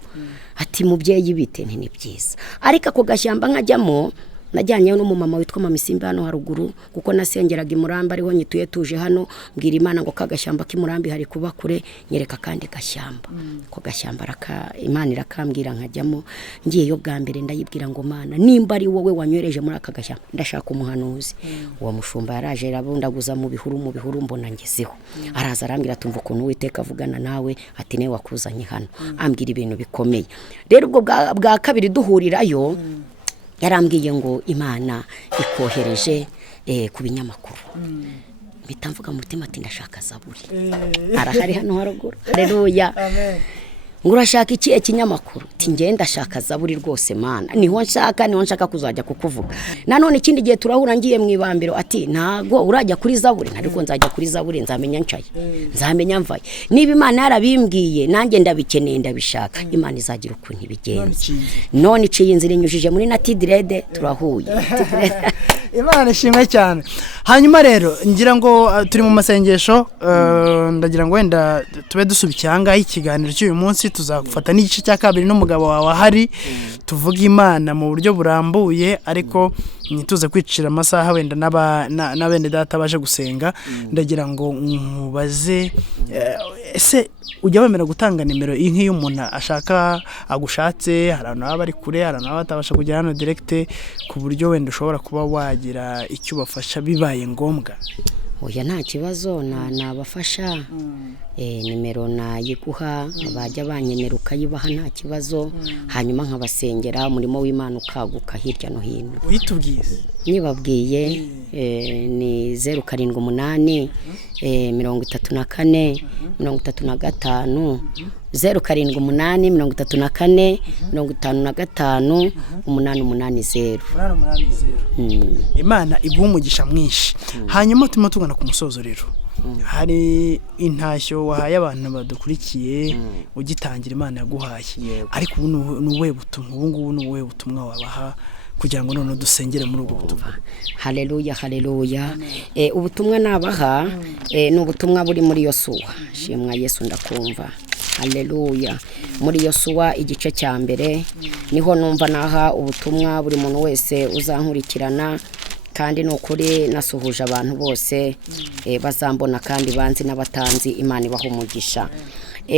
ati mubyeyi bite? Ni byiza. Ariko ako gashyamba nkajyamo, najyanyeyo n'umumama witwa Mama Isimbi hano haruguru, kuko nasengeraga imurambi, ariho nyituye tuje hano, mbwira Imana ngo kagashyamba k'imurambi hari kuba kure, nyereka kandi gashyamba. Ko gashyamba Imana irakambwira, nkajyamo. Ngiyeyo bwa mbere ndayibwira ngo Mana, nimba ari wowe wanywereje muri aka gashyamba, ndashaka umuhanuzi. Uwo mushumba yaraje arabundaguza mu bihuru, mbona ngezeho. Araza arambwira, tumva ukuntu Uwiteka avugana nawe, ati niwe wakuzanye hano. Ambwira ibintu bikomeye. Rero ubwo bwa kabiri duhurirayo, yarambwiye ngo Imana ikohereje ku binyamakuru. Mpita mvuga mu mutima ati ndashaka Zaburi. Arahari hano haruguru. Haleluya. Amen. Ngurashaka iki kinyamakuru? Ati nge ndashaka Zaburi rwose Mana. Niho nshaka kuzajya kukuvuga. Nanone ikindi gihe turahura ngiye mu ibambiro, ati ntago urajya kuri Zaburi. Ariko nzajya kuri Zaburi, nzamenya ncaye, nzamenya mvaye. Niba Imana yarabimbwiye, nanjye ndabikeneye, ndabishaka, Imana izagira ukuntu ibigenza. None iciye inzira inyujije muri Natidirede, turahuye. Imana ishimwe cyane. Hanyuma rero ngira ngo turi mu masengesho, ndagira ngo wenda tube dusubikiye ahangaha ikiganiro cy'uyu munsi. Tuzafata n'igice cya kabiri n'umugabo wawe ahari, tuvuga Imana mu buryo burambuye, ariko nituze kwicira amasaha wenda n'abene data baje gusenga. Ndagira ngo mubaze, ese ujya wemera gutanga nimero nk'iyo umuntu ashaka agushatse, hari abantu baba bari kure, hari abantu batabasha kugera hano direct, ku buryo wenda ushobora kuba wagira icyo ubafasha bibaye ngombwa? oya nta kibazo nabafasha nimero nayiguha bajya banyenera ukayibaha nta kibazo hanyuma nkabasengera umurimo w'Imana ukaguka hirya no hino. Uhitubwiye nibabwiye ni 078 34 35 078 34 55 880. Imana iguha umugisha mwinshi. Hanyuma tuma tugana ku musozo rero. Hari intashyo wahaye abantu badukurikiye ugitangira Imana yaguhaye, ariko ubu nuwe butumwa, ubu ngubu nuwe butumwa wabaha kugira ngo none dusengere muri ubwo butumwa. Haleluya haleluya. Ubutumwa nabaha ni ubutumwa buri muri Yosuwa. Shimwa Yesu ndakumva. Haleluya. Muri Yosuwa igice cya mbere niho numva naha ubutumwa buri muntu wese uzankurikirana, kandi nukuri nasuhuje abantu bose bazambona kandi banzi n'abatanzi. Imana ibaha umugisha.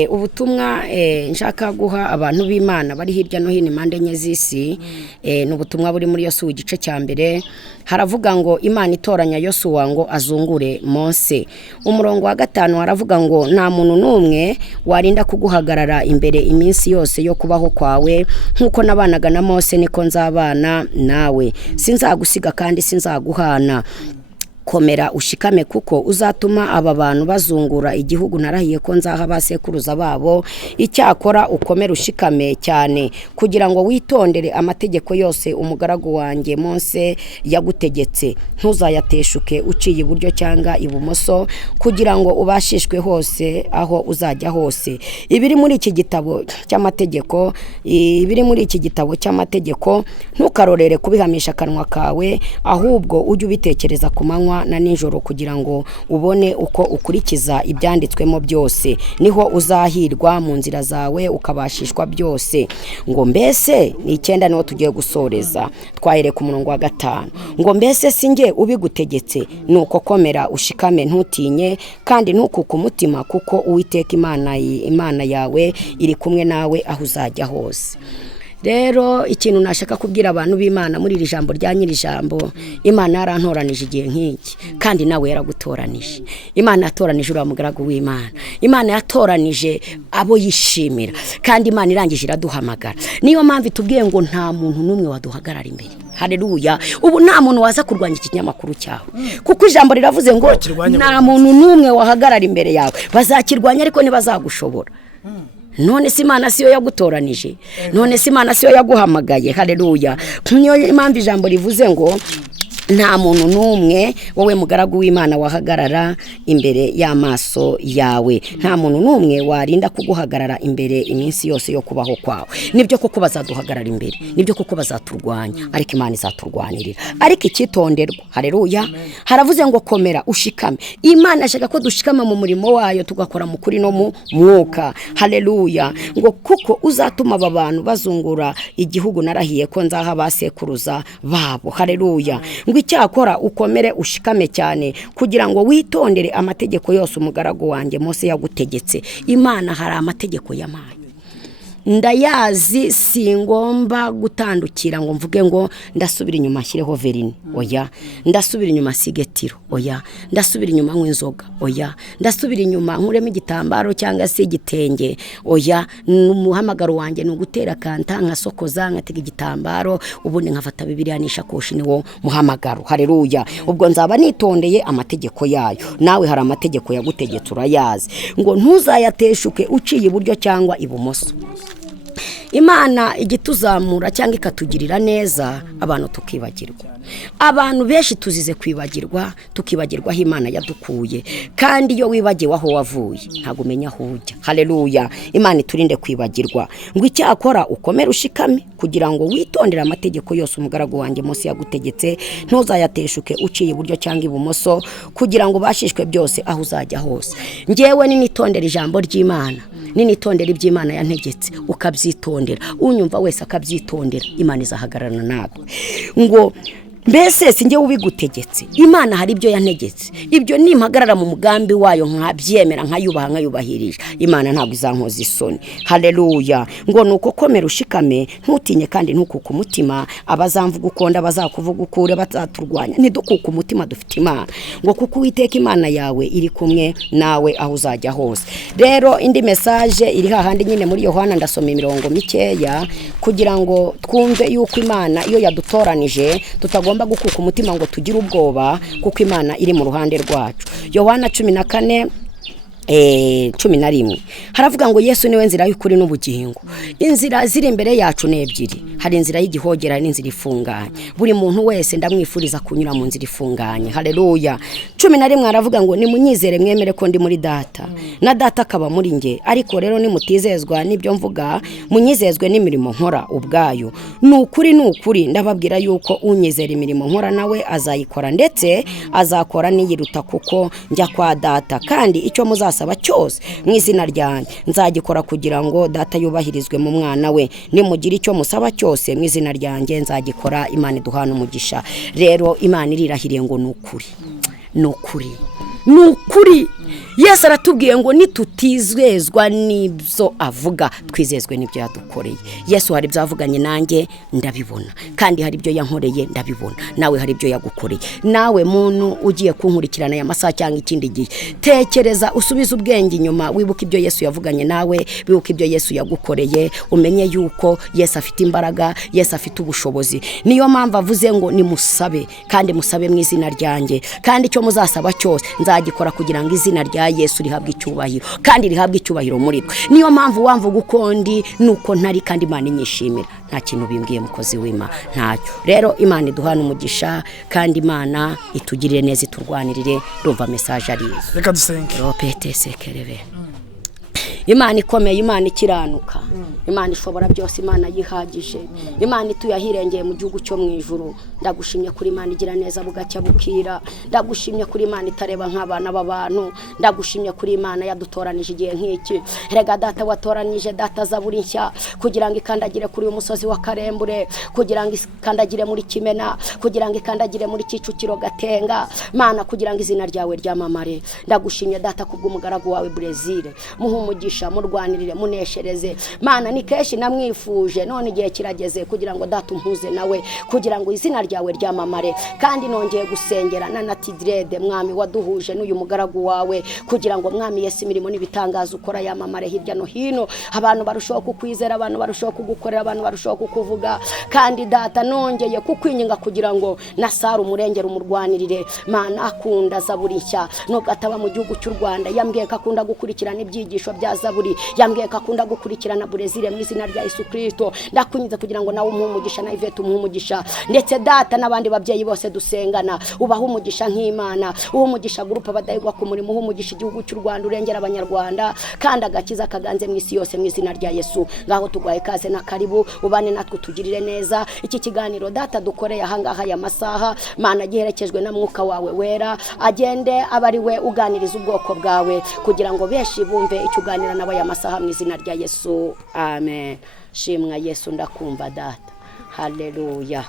Ubutumwa nshaka guha abantu b'Imana bari hirya no hino impande enye z'isi ni ubutumwa buri muri Yosuwa igice cya mbere. Haravuga ngo Imana itoranya Yosuwa ngo azungure Mose. Umurongo wa 5 haravuga ngo nta muntu numwe warinda kuguhagarara imbere iminsi yose yo kubaho kwawe, nkuko nabanaga na Mose niko nzabana nawe, sinzagusiga kandi sinzaguhana. Komera ushikame kuko uzatuma aba bantu bazungura igihugu narahiye ko nzaha basekuruza babo. Icyakora ukomera ushikame cyane kugira ngo witondere amategeko yose umugaragu wanjye Mose yagutegetse, ntuzayateshuke uciye iburyo cyangwa ibumoso, kugira ngo ubashishwe hose aho uzajya hose. Ibiri muri iki gitabo cy'amategeko ntukarorere kubihamisha kanwa kawe, ahubwo ujye ubitekereza ku manywa na nijoro, kugira ngo ubone uko ukurikiza ibyanditswemo byose, niho uzahirwa mu nzira zawe ukabashishwa byose. Ngo mbese ni 9 niho tugiye gusoreza, twahere ku murongo wa 5. Ngo mbese singe ubigutegetse, nuko komera ushikame ntutinye kandi ntukuke umutima, kuko Uwiteka Imana yawe iri kumwe nawe aho uzajya hose. Rero ikintu nashaka kubwira abantu b'Imana muri iri jambo rya nyiri jambo, Imana yarantoranije igihe nk'iki, kandi nawe yaragutoranije. Imana yatoranije uri mugaragu w'Imana. Imana yatoranije abo yishimira, kandi Imana irangije iraduhamagara. Niyo mpamvu tubwiye ngo nta muntu numwe waduhagarara imbere. Haleluya. Ubu nta muntu waza kurwanya iki kinyamakuru cyawe, kuko ijambo riravuze ngo nta muntu numwe wahagarara imbere yawe. Bazakirwanya ariko ntibazagushobora. None si Imana siyo yagutoranije, none si Imana siyo yaguhamagaye. Haleluya. Niyo impamvu ijambo rivuze ngo nta muntu numwe wowe mugaragu w'Imana wahagarara imbere y'amaso yawe. Nta muntu numwe warinda kuguhagarara imbere iminsi yose yo kubaho kwawe. Nibyo koko bazaduhagarara imbere, nibyo koko bazaturwanya, ariko Imana izaturwanirira. Ariko icyitonderwa, haleluya, haravuze ngo komera ushikame. Imana ashaka ko dushikama mu murimo wayo, tugakora mu kuri no mu mwuka. Haleluya. Ngo kuko uzatuma aba bantu bazungura igihugu narahiye ko nzaha basekuruza babo. Haleluya. Icyakora ukomere ushikame cyane kugira ngo witondere amategeko yose umugaragu wanjye Mose yagutegetse. Imana hari amategeko y'Imana ndayazi, singomba gutandukira ngo mvuge ngo ndasubira inyuma nshyireho verini, oya. Ndasubira inyuma sigetiro, oya. Ndasubira inyuma nk'inzoga, oya. Ndasubira inyuma nkuremo igitambaro cyangwa se igitenge, oya. Umuhamagaro wanjye ni ugutera kanta nkasokoza nkatega igitambaro, ubundi nkafata Bibiliya n'ishakoshi, niwo muhamagaro. Haleluya. Ubwo nzaba nitondeye amategeko yayo. Nawe hari amategeko yagutegetse urayazi, ngo ntuzayateshuke uciye iburyo cyangwa ibumoso. Imana igituzamura cyangwa ikatugirira neza, abantu tukibagirwa. Abantu benshi tuzize kwibagirwa, tukibagirwa aho Imana yadukuye, kandi iyo wibagiwe aho wavuye ntago umenya aho ujya. Haleluya. Imana iturinde kwibagirwa. Ngo icyakora ukomere ushikame kugira ngo witondere amategeko yose umugaragu wanjye Mose yagutegetse, ntuzayateshuke uciye iburyo cyangwa ibumoso, kugira ngo bashishwe byose aho uzajya hose. Ngewe ninitondera ijambo ry'Imana, ninitondera iby'Imana yantegetse, ukabyitondera, unyumva wese akabyitondera, Imana izahagararana natwe. Ngo mbese sinjye ubigutegetse. Imana hari ibyo yantegetse, ibyo nimpagarara mu mugambi wayo nkabyemera nkayubaha nkayubahirije, Imana ntabwo izankoza isoni. Haleluya. Ngo nuko komera ushikame, ntutinye kandi ntukuke umutima, abazamvuga ukonda bazakuvuga ukure bazaturwanya, ntidukuke umutima, dufite Imana. Ngo kuko Uwiteka Imana yawe iri kumwe nawe aho uzajya hose. Rero indi message iri hahandi nyine muri Yohana, ndasoma imirongo mikeya kugira ngo twumve yuko Imana iyo yadutoranije tutagomba gukuka umutima ngo tugire ubwoba, kuko Imana iri mu ruhande rwacu. Yohana 14:11 haravuga ngo Yesu niwe nzira y'ukuri n'ubugingo. Inzira ziri imbere yacu ni ebyiri, hari inzira y'igihogera n'inzira ifunganye. Buri muntu wese ndamwifuriza kunyura mu nzira ifunganye. Haleluya. 11 haravuga ngo nimunyizere mwemere ko ndi muri Data na Data akaba muri nge, ariko rero nimutizezwa n'ibyo mvuga, munyizezwe n'imirimo nkora ubwayo. Nukuri ndababwira yuko unyizera imirimo nkora nawe azayikora, ndetse azakora niyiruta, kuko njya kwa Data, kandi icyo muzasaba cyose mu izina ryanjye nzagikora, kugira ngo Data yubahirizwe mu mwana we. Nimugira icyo musaba cyose mu izina ryanjye nzagikora. Imana iduhana umugisha. Rero Imana irirahiriye ngo nukuri. Yesu aratubwiye ngo nitutizezwa n'ibyo avuga, twizezwe n'ibyo yadukoreye. Yesu hari ibyo avuganye nanjye ndabibona, kandi hari ibyo yankoreye ndabibona, nawe hari ibyo yagukoreye. Nawe muntu ugiye kunkurikirana ya masaha cyangwa ikindi gihe, tekereza, usubize ubwenge inyuma, wibuke ibyo Yesu yavuganye nawe, wibuke ibyo Yesu yagukoreye, umenye yuko Yesu afite imbaraga, Yesu afite ubushobozi. Niyo mpamvu avuze ngo nimusabe, kandi musabe mu izina ryanjye, kandi icyo muzasaba cyose nzagikora, kugira ngo izina rya Yesu rihabwe icyubahiro, kandi rihabwe icyubahiro muri twe. Niyo mpamvu wamvuga uko ndi nuko ntari, kandi Imana inyishimira. Nta kintu bimbwiye mukozi w'Imana, ntacyo. Rero Imana iduhana umugisha, kandi Imana itugirire neza, iturwanirire. Ndumva message ari izo. Reka dusenge. Ropete sekerebe. Imana ikomeye, Imana ikiranuka, Imana ishobora byose, Imana yihagije, Imana ituyahirengeye mu gihugu cyo mu ijuru. Ndagushimye kuri Imana igira neza bugacya bukira. Ndagushimye kuri Imana itareba nk'abana b'abantu. Ndagushimye kuri Imana yadutoranije igihe nk'iki. Rega Data watoranije Data Zaburi nshya, kugira ngo ikandagire kuri uyu musozi wa Karembure, kugira ngo ikandagire muri Kimena, kugira ngo ikandagire muri Kicukiro Gatenga. Mana, kugira ngo izina ryawe ryamamare. Ndagushimye Data kubw'umugaragu wawe Brezil, muhumugisha, murwanirire, muneshereze. Mana, ni keshi namwifuje, none igihe kirageze kugira ngo Data umpuze nawe, kugira ngo izina ryawe ryamamare. Kandi nongeye gusengera na Natidrede, Mwami waduhuje n'uyu mugaragu wawe, kugira ngo Mwami Yesu imirimo n'ibitangaza ukora yamamare hirya no hino, abantu barushaho kukwizera, abantu barushaho kugukorera, abantu barushaho kukuvuga. Kandi Data nongeye kukwinginga kugira ngo na Sara umurengero umurwanirire. Mana, akunda Zaburi nshya, nubwo ataba mu gihugu cy'u Rwanda, yambwiye ko akunda gukurikirana ibyigisho bya Zaburi, yambwiye ko akunda gukurikirana Brezil mu izina rya Yesu Kristo. Ndakunyiza kugira ngo nawe umugisha, na Yvette umugisha, ndetse Data n'abandi babyeyi bose dusengana, ubaha umugisha nk'Imana, umugisha groupe abadahigwa ku murimo, umugisha igihugu cy'u Rwanda, urengera abanyarwanda, kandi agakiza kaganze mu isi yose mu izina rya Yesu. Ngaho tugwaye kaze na karibu, ubane natwe tugirire neza. Iki kiganiro Data dukoreye ahangaha ya masaha, Mana giherekejwe na mwuka wawe wera, agende abari we uganiriza ubwoko bwawe, kugira ngo benshi bumve icyo uganira nabo ya masaha mu izina rya Yesu. Amen. Shimwa Yesu, ndakumva Data. Haleluya.